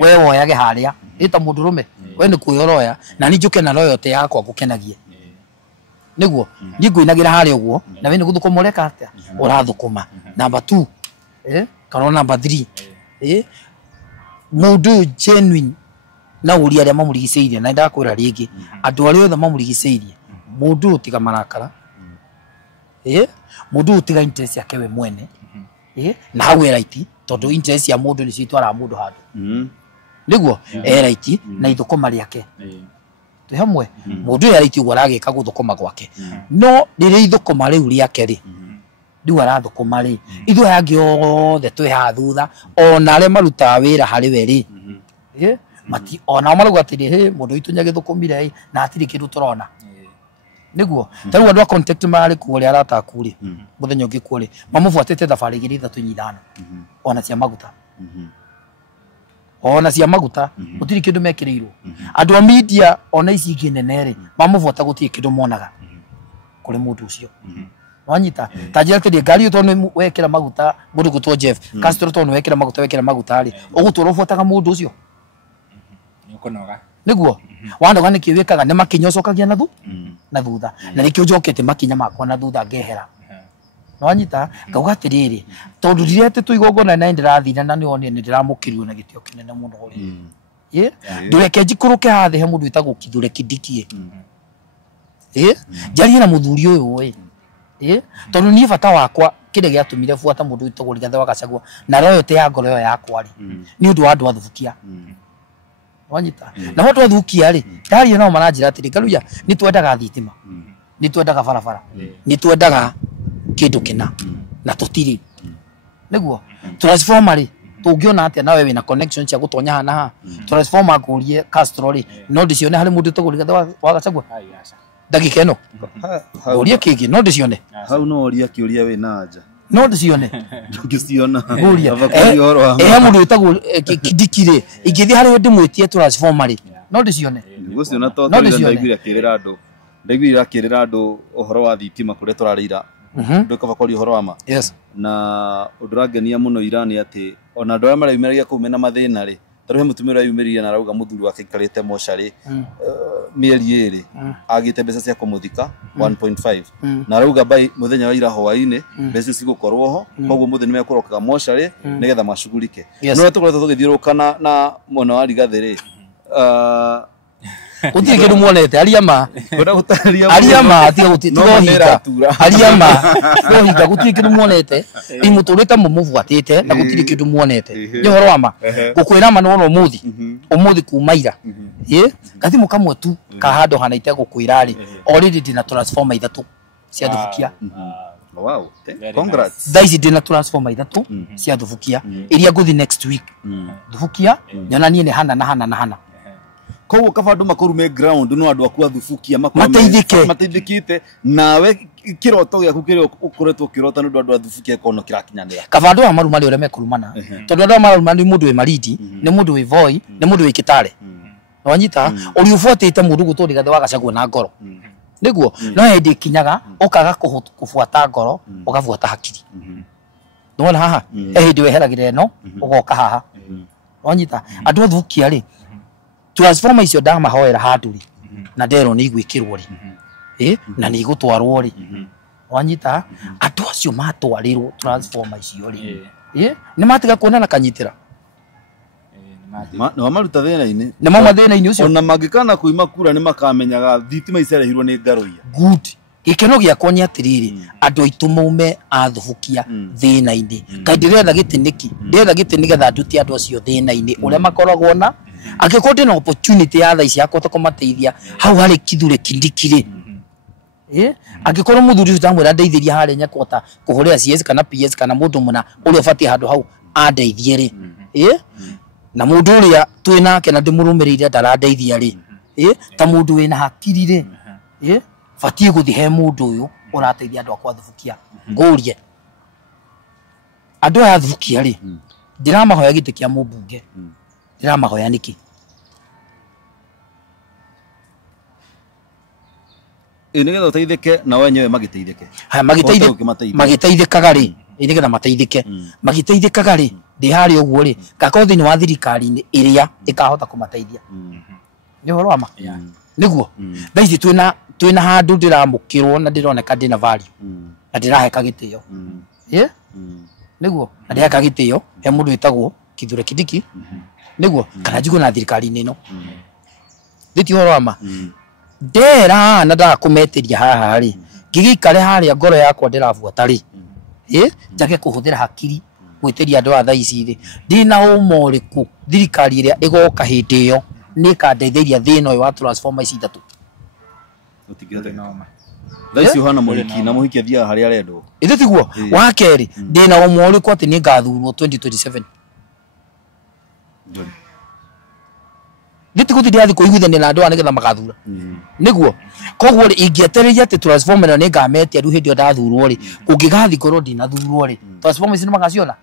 we woyage harĩa ta mũndũrũme we nĩ kwĩyoroya na niĩ njũke na royote yakwa ngũkenagie niguo niĩ ngũinagĩra harĩa ũguo na we nĩ gũthũkũma ũreka atĩa ũrathũkũma number 2 kana number 3 mũndũ genuine na ũria arĩa mamũrigicĩirie na ndakwĩra rĩngĩ andũ arĩa othe mamũrigicĩirie mũndũ ũtiga marakara mũndũ ũtiga interest yake we mwene na hau right tondũ interest ya mũndũ nĩcio itwaraga mũndũ handũ niguo right na ithũkũma rĩake twĩ hamwe mũndũ ũyũ right ũguo aragĩka gũthũkũma gwake no rĩrĩa ithũkũma rĩu rĩake rĩ rĩu arathũkũma rĩ ithuĩ aya angĩ othe twĩ haha thutha ona arĩa marutaga wĩra harĩ we rĩ mati ona marauga atĩrĩ mũndũ witũ nĩagĩthũkũmire na hatirĩ kĩndũ tũrona niguo tarĩu andũ a contact marĩ kuo ũrĩa arataku rĩ mũthenya ũngĩ kuo rĩ mamũbuatĩte thabarĩ igĩrĩ ithatũ inya ithano ona cia maguta gũtirĩ kĩndũ mekĩrĩirwo andũ a media ona ici ingĩ nene rĩ mamũbuata gũtirĩ kĩndũ monaga kũrĩ mũndũ ũcio wanyita tajira tĩrĩ ngari ũtũ wekĩra maguta mũndũ gũtwo Jeff Castro tondũ wekĩra maguta rĩ ũgũtũra ũbuataga mũndũ ũcio nĩũkũnoga niguo wanoga nĩkĩo wĩkaga nĩ makinya ũcokagia na thutha na nĩkĩo njokete makinya makwa na thutha ngehera wanyita ngauga atĩrĩrĩ tondũ rĩrĩa atĩ tũigongona na ndĩrathina na nĩonire nĩndĩramũkĩrio na gĩtĩo kĩnene mũno rĩ ndũreke njikũrũke haha thĩ he mũndũ wĩtagwo Kithure Kindiki njarie na mũthuri ũyũ tondũ niĩ bata wakwa kĩrĩa gĩatũmire buata mũndũ wĩtagwo Rigathĩ wa Gachagua na royote ya ngoro ĩyo yakwa rĩ nĩ ũndũ wa andũ athubukia wanyita na watu athubukia rĩ ndaria nao maranjĩra atĩrĩ Kaluya nĩ twendaga thitima nĩ twendaga barabara nĩ twendaga kĩndũ kĩna na tũtirĩ nĩguo transformer rĩ tũngĩona atĩa nawe wĩna connection cia gũtonya haha na haha transformer ngũrie Castro rĩ no ndĩcione harĩ mũndũ wĩtagwo Rigathĩ wa Gachagua ndagĩka ĩno ũria kĩngĩ no ndĩcione hau no ũria kĩũria wĩ na nja no ndĩcione ndũngĩciona ũria mũndũ wĩtagwo Kindiki rĩ ingĩthiĩ harĩ ndĩmwĩtie transformer rĩ no ndĩcione gũciona tondũ ndaiguire akĩrĩra andũ ũhoro wa thitima kũrĩa tũrarĩira ndũkaba kwaria ũhoro wa ma na ũndũ ũrangenia mũno ira nĩ atĩ ona andũ arĩa mareyumĩragia kũu mena mathĩna rĩ tarĩu he mũtumia ũreyumĩririe na arauga mũthuri wake aikarĩte mocarĩ mĩeri ĩrĩ agĩte mbeca cia kũmũthika 1.5 na arauga bai mũthenya wa ira hwaĩ-inĩ mbeca cigũkorwo ho koguo mũthenya nĩmekũrokaga mocarĩ nĩgetha macugurike no tũkoretwo tũgĩthiũrũrũka na mwena wa Rigathĩ rĩ gũtirĩ kĩndũ muonete aria ma tiga gũtiga aria ma tũhinga gũtirĩ kĩndũ muonete imũtũrĩte mũmũbuatĩte na gũtirĩ kĩndũ muonete nĩ ũhoro wa ma ngũkwĩra ma nĩwona ũmũthĩ kuma ira gathimũ kamwe tu ka handũ hana itegũkwĩra rĩ already ndĩna transformer 3 cia thubukia wow congrats thaa ici ndĩna transformer 3 cia thubukia iria ngũthi next week thubukia nyonanie nĩ hana na hana na hana koguo kaba andũ makũrume ground no andũ aku athubukia mateithĩkĩte nawe kĩroto gĩaku kĩrĩa ũkoretwo ũkĩrota nĩ andũ athubukia kono kĩrakinyanĩra kaba andũ marumani ũrĩa mekurumana tondũ andũ marumani nĩ mũndũ wĩ Marindi nĩ mũndũ wĩ Voi nĩ mũndũ wĩ Kitale wanyita ũrĩa ũbuatĩte mũndũ gũtwo Rigathĩ wa Gachagua na ngoro nĩguo no hĩndĩ ĩkinyaga ũkaga kũbuata ngoro ũgabuata hakiri nĩwona haha he hĩndĩ weheragĩra ĩno ũgoka haha wanyita andũ athubukia rĩ transformer icio ndamahoera handũ rĩ na nderwo nĩ igwĩkĩrwo rĩ na nĩ igũtwarwo rĩ wanyita andũ acio matwarĩrwo transformer icio rĩ nĩ matiga kuonana kanyitĩra nĩ maruta thĩna-inĩ nĩ mauma thĩna-inĩ ũcio ona mangĩkana kuima kura nĩ makamenyaga thitima icerehirwo nĩ Ngaruiya good gĩkeno gĩakwa nĩ atĩrĩrĩ andũ aitũ maume athubukia thĩna-inĩ kaĩ ndĩretha gĩtĩ nĩki ndĩretha gĩtĩ nĩgetha ndutie andũ acio thĩna-inĩ ũrĩa makoragwo na angĩkorwo ndĩna opportunity ya thaa ici yakota kũmateithia hau harĩ Kithure Kindiki rĩ angĩkorwo mũthuri ũcio tamwĩra ndeithĩria harĩ nyakota kũhũrĩra CS kana PS kana mũndũ mũna ũrĩa ũbatiĩ handũ hau andeithie rĩ na mundu uria twinake na ndimurumirire ndarandeithia ri ta mundu wina hakiri ri batie guthi he mundu uyu urateithia andu akwa thubukia ngurie andu aya thubukia ri ndiramahoya gite kia mubunge ndiramahoya niki nigetha uteithike na wenyewe magiteithike magiteithikaga ri nigetha mateithike magiteithikaga ri ndi hari uguo ri ngako thini wa thirikari-ini iria ikahota kumateithia ni horo ama niguo thaici twina handu ndiramukirwo na ndironeka ndina value na ndiraheka gitio niguo na ndiraheka gitio he mundu witagwo Kithure Kindiki niguo kana njigwo na thirikari-ini ino nditi horo ama ndera na ndakumeteria haha ri ngigikare haria ngoro yakwa ndirabuata ri njage kuhuthira hakiri gwitiria andu a thaici ri ndina umoriku thirikari iria igoka hindi iyo ni kandeithĩria thĩna ũyũ wa transformer ici ithatu thaici uhana mũhiki na mũhiki athiaga harĩa arendwo ithe tiguo wa kerĩ ndĩna ũmoriku atĩ nĩ ngathurwo 2027 gĩtigũthi ndĩrathi kũiguithania na andũ aya nĩgetha magathura nĩguo koguo rĩ ingĩetereria atĩ transformer ĩno nĩ ngametia rĩu hĩndĩ ĩyo ndathurwo rĩ kũngĩgathi korwo ndinathurwo rĩ transformer ici nĩ magaciona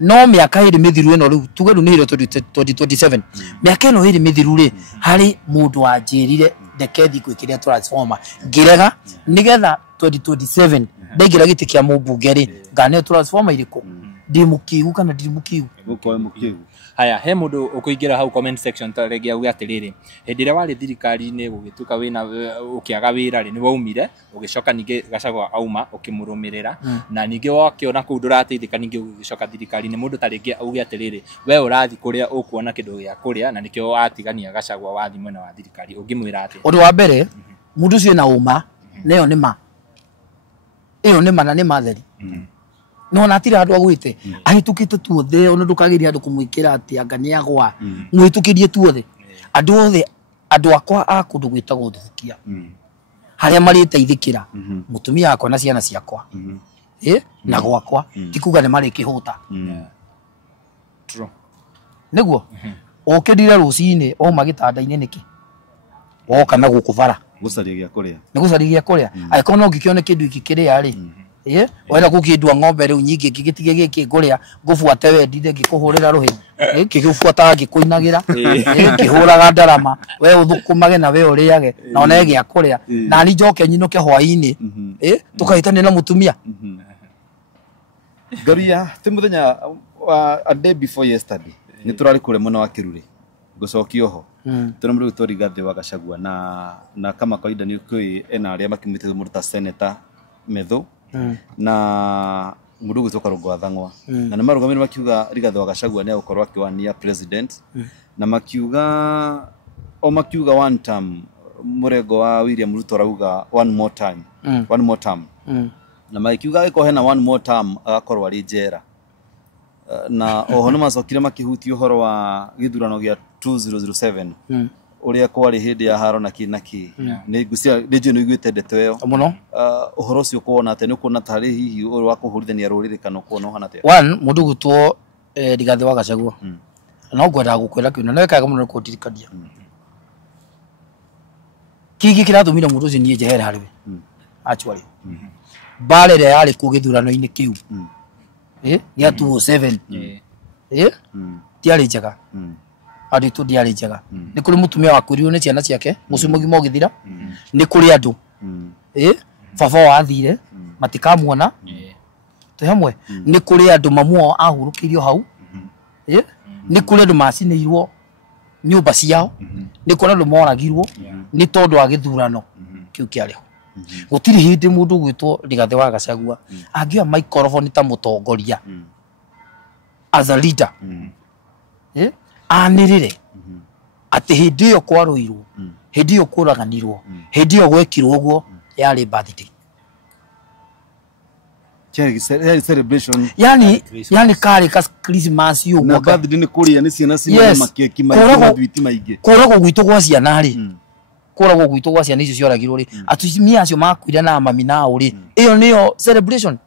no mĩaka ĩrĩ mĩthiru ĩno rĩu tuge rĩu nĩ 2027 mĩaka ĩno ĩrĩ mĩthiru rĩ harĩ mũndũ wanjĩrire ndekethi gwĩkĩrĩra transformer ngĩrega nĩgetha 2027 ndaingĩra gĩtĩ kĩa mũmbunge rĩ ngane transformer irĩkũ ndi mũkiu kana ndi mũkiu gũkorwo mũkiu haya he mundu ukuingira hau comment section ta regi auga atiriri hindi ria wari thirikari-ini gugituka wina ukiaga wira ri ni waumire ugicoka ninge Gachagua auma ukimurumirira na ninge wakiona ku ndurateithika ninge ugicoka thirikari-ini mundu ta regi auga atiriri we urathi kuria ukuona kindu gia kuria na nikio watigania Gachagua wathi mwena wa thirikari ungimwira ati undu wa mbere mundu ucio na uma neyo ni ma iyo ni ma na ni matheri no na tira andu agwite ahitukite tuothe ona ndukagiria andu kumwikira ati anga ni agwa mwitukirie tuothe andu othe andu akwa a kundu gwitagwo thubukia haria mariteithikira mutumia akwa na ciana ciakwa na gwakwa tikuga ni mari kihuta true niguo ukirira rucini o magitanda-ini niki woka na gukuvara gucaria gia kuria ni gucaria gia kuria aiko no ngikione kindu iki kiria ri wenda gukindua ng'ombe riu nyingi gigitige giki nguria ngubuate we ndinde ngikuhurira ruhi ngigubuata ngikuinagira ngihuraga ndarama we uthukumage na we uriage na one gia kuria na ni njoke nyinuke hwaini tukahitania na mutumia Garia ti muthenya a day before yesterday ni turari kure muno wa Kiruri gucokio ho tuna muri utori Rigathi wa Gachagua na kama kawaida ni kui ena aria makimite muruta senator Methu na mundu gucoka Rongo Athang'wa na nĩ marugamire makiuga Rigathi wa Gachagua nĩ agukorwo akiwania president na makiuga one term murengo wa William Ruto rauga one more time na makiuga iko hena one more term agakorwo ari njera na oho nĩ macokire makihutia uhoro wa githurano gĩa 2007 uria kwari hindi ya haro na kinaki ni gucia ndio niguite ndeto yo muno uhoro ucio kuona ate ni kuona tari hihi uri wa kuhurithania ruriri kana kuona hana te one mundu gutwo Rigathi wa Gachagua no gwenda gukwira kiuna no kaga muno kutirikania kiki kirathumira mundu ucio nie jehere hariwe actually balere yari kugithurano-ini kiu ya 2007 tiari njega adi tu diari njega ni kuri mutumia wakuriu ni ciana ciake mucio mugimo githira ni kuri andu baba wathire matikamuona te hamwe ni kuri andu mamuo ahurukirio hau ni kuri andu macinirwo nyumba ciao ni kuri andu moragirwo ni tondu wa githurano kiu kiariho gutiri hindi mundu gwitwo Rigathi wa Gachagua angioya microphone ta mutongoria as a leader anirire ati hindi iyo kwaruirwo hindi iyo kuraganirwo hindi iyo gwekirwo guo yari birthday celebration yani kari ka Christmas yo na birthday ni kuria ni ciana cina makeki maingĩ maingĩ koragwo gwitũ gwa ciana ri koragwo gwitũ gwa ciana icio cioragirwo ri atumia acio makuire na mami nao ri iyo niyo celebration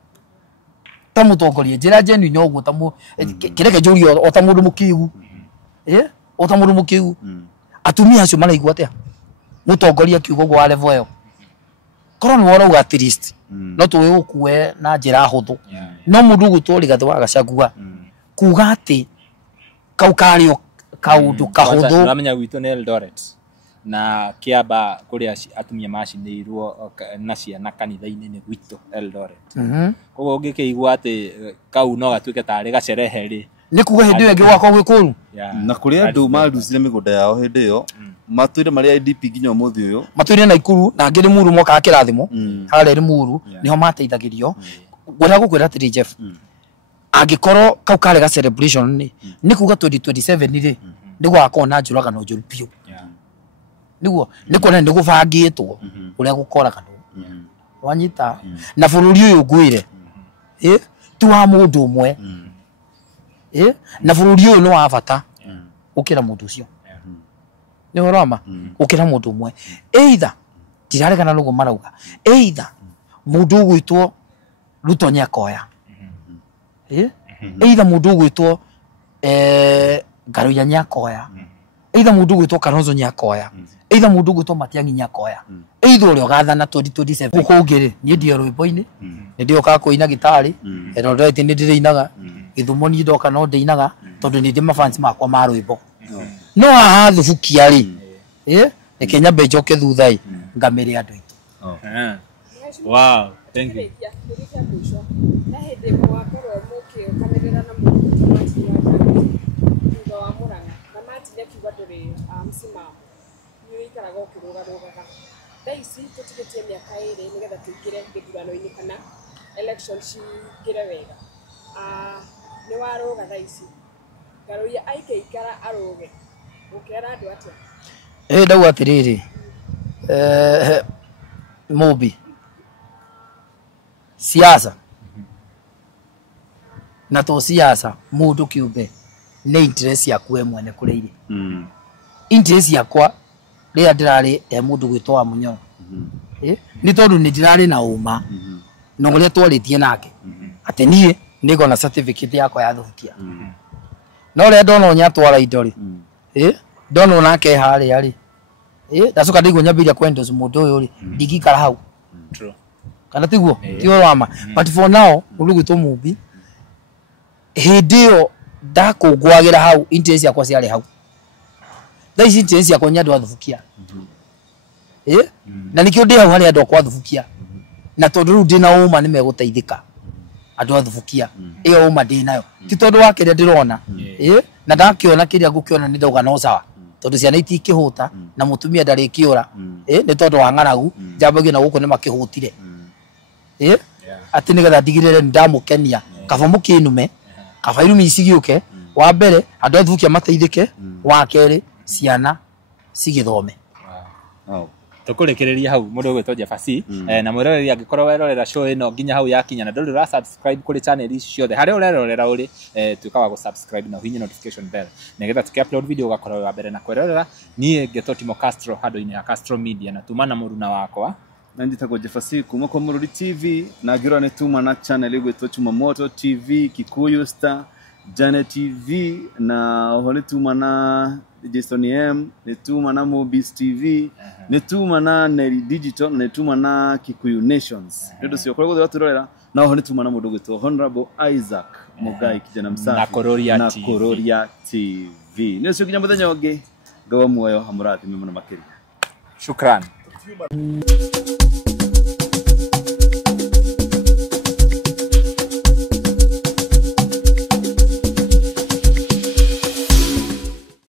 ta mutongoria njira genuine oguo ta mu kireke njuri o ta mundu mukigu o ta mundu mukigu atumia acio maraigua atia mutongoria kiugo gwa level eo korwo ni wona at least no tuwe ukue na njira huthu no mundu guturi gathe wa gacagua kuga ati kaukario kaundu kahuthu uramenya gwitũ nĩ Eldoret na Kiamba kuria atumia macinĩirwo na ciana kanitha-inĩ nĩ gwitũ Eldoret koguo ũngĩkĩigua atĩ kau no gatuĩke tarĩ gacerehe rĩ nĩ kuga hĩndĩ ĩyo ĩngĩ gwakwa gwĩkũru na kũrĩ andũ marucire mĩgũnda yao hĩndĩ ĩyo matũire marĩ IDP nginya ũmũthĩ ũyũ matũire Naikuru na angĩ nĩ Muru mokaga kĩrathimo harĩa nĩ Muru niho mateithagĩrio ngwenda gũkwĩra atĩrĩ Jeff angĩkorwo kau karĩ ga celebration nĩ kuga 2027 rĩ nĩ gwakorwo na njũragano njũru biũ niguo nĩ kuona nĩ gũbangĩtwo ũrĩa gũkoragano wanyita na bũrũri ũyũ ngwĩre tu wa mũndũ ũmwe na bũrũri ũyũ nĩ wa bata gũkĩra mũndũ ũcio nĩ ũroma gũkĩra mũndũ ũmwe either ndiraregana nũguo marauga either mũndũ ũgwĩtwo Ruto nĩakoya either mũndũ ũgwĩtwo Ngaruiya nĩakoya either mũndũ ũgwĩtwo Kalonzo nĩakoya either mũndũ ũgwĩtwo Matiang'i nĩakoya either ũrĩa ũgathana 2027 gũkũngĩrĩ niĩ ndĩ rwĩmbo-inĩ nĩ ndĩokaga kũina gĩtarĩ Eldoret nĩ ndĩrĩinaga Gĩthumo niĩ ndoka no ndĩinaga tondũ nĩ ndĩ mafans makwa ma rwĩmbo no haha thubukia rĩ reke nyambe njoke thutha ngamĩrĩ andũ aitũ wow thank you na hĩndĩ mwakorwo mũkĩũkanĩrĩra na mũtumia thutha wa Murang'a na Martin akiuga ndũrĩ msimamo nĩũikaraga ũkĩrũgarũgaga thaa ici tũtigĩtie mĩaka ĩrĩ nĩgetha tũingĩre gĩthurano-inĩ kana election cingĩre wega nĩ warũga thaa ici Ngaruiya aikĩikara arũge gũkera andũ atĩa ndauga atĩrĩrĩ Mobi siasa na to siasa mundu kiumbe nĩ interest yaku we mwene kũrĩa irĩ interest yakwa rĩrĩa ndĩrarĩ mundu gwĩtwa Munyoro nĩ tondũ nĩ ndĩrarĩ na ũma na ũrĩa twarĩtie nake atĩ niĩ nĩ ngona certificate yakwa ya thubukia no rĩrĩa ndona ũnyatwara indo rĩ ndona nake harĩa rĩ ndacoka ndaigua nyambĩrĩria kwendos mũndũ ũyũ rĩ ndingĩikara hau kana tiguo ti ũrama but for now mũndũ gwĩtwo Mobi hĩndĩ ĩyo ndakũngwagĩra hau interest yakwa ciarĩ hau thaa ici interest yakwa nĩ andũ a thubukia na nĩkĩo ndĩ hau harĩ andũ akwa thubukia na tondũ rĩu ndĩna ũma nĩ megũteithĩka andũ a thubukia ĩyo ũma ndĩ nayo ti tondũ wa kĩrĩa ndĩrona na ndakĩona kĩrĩa ngũkĩona nĩ ndauga no sawa tondũ ciana itikĩhũta na mũtumia ndarĩ kĩũra nĩ tondũ wa ng'aragu njambagia na gũkũ nĩ makĩhũtire atĩ nĩgetha ndigĩrĩre nĩ ndamũkenia kaba mũkĩnume kaba irumi ici gĩũke wa mbere andũ a thubukia mateithĩke wa kerĩ ciana cigĩthome tukurekereria hau mundu gwetwo Jeffasi na mwiroreri angikorwo werorera show ino nginya hau yakinya na nduri ra subscribe kuri channel ici ciothe haria urerorera uri tuika wa subscribe na uhinye notification bell nigetha tukiupload video ugakorwo wa mbere na kwerorera nie Geto Timo Castro handu-ini ya Castro Media na tumana muruna wakwa na njitagwo Jeffasi kuma kwa Mururi TV na ngirwa nĩ tuma na channel gwetwo Chuma Moto TV Kikuyu Star Jane TV na oho nĩ tuma na Jason M nĩ tuma na Mobis TV nĩ tuma na Neri Digital nĩ tuma na Kikuyu Nations ndio cio kore gũthira turorera na oho nĩ tuma na mũndũ gwetwo Honorable Isaac Mugai kijana msafi na Kororia TV nĩ cio kinya mũthenya ũngĩ ngawa muoyo hamurathi mĩmono makĩria shukran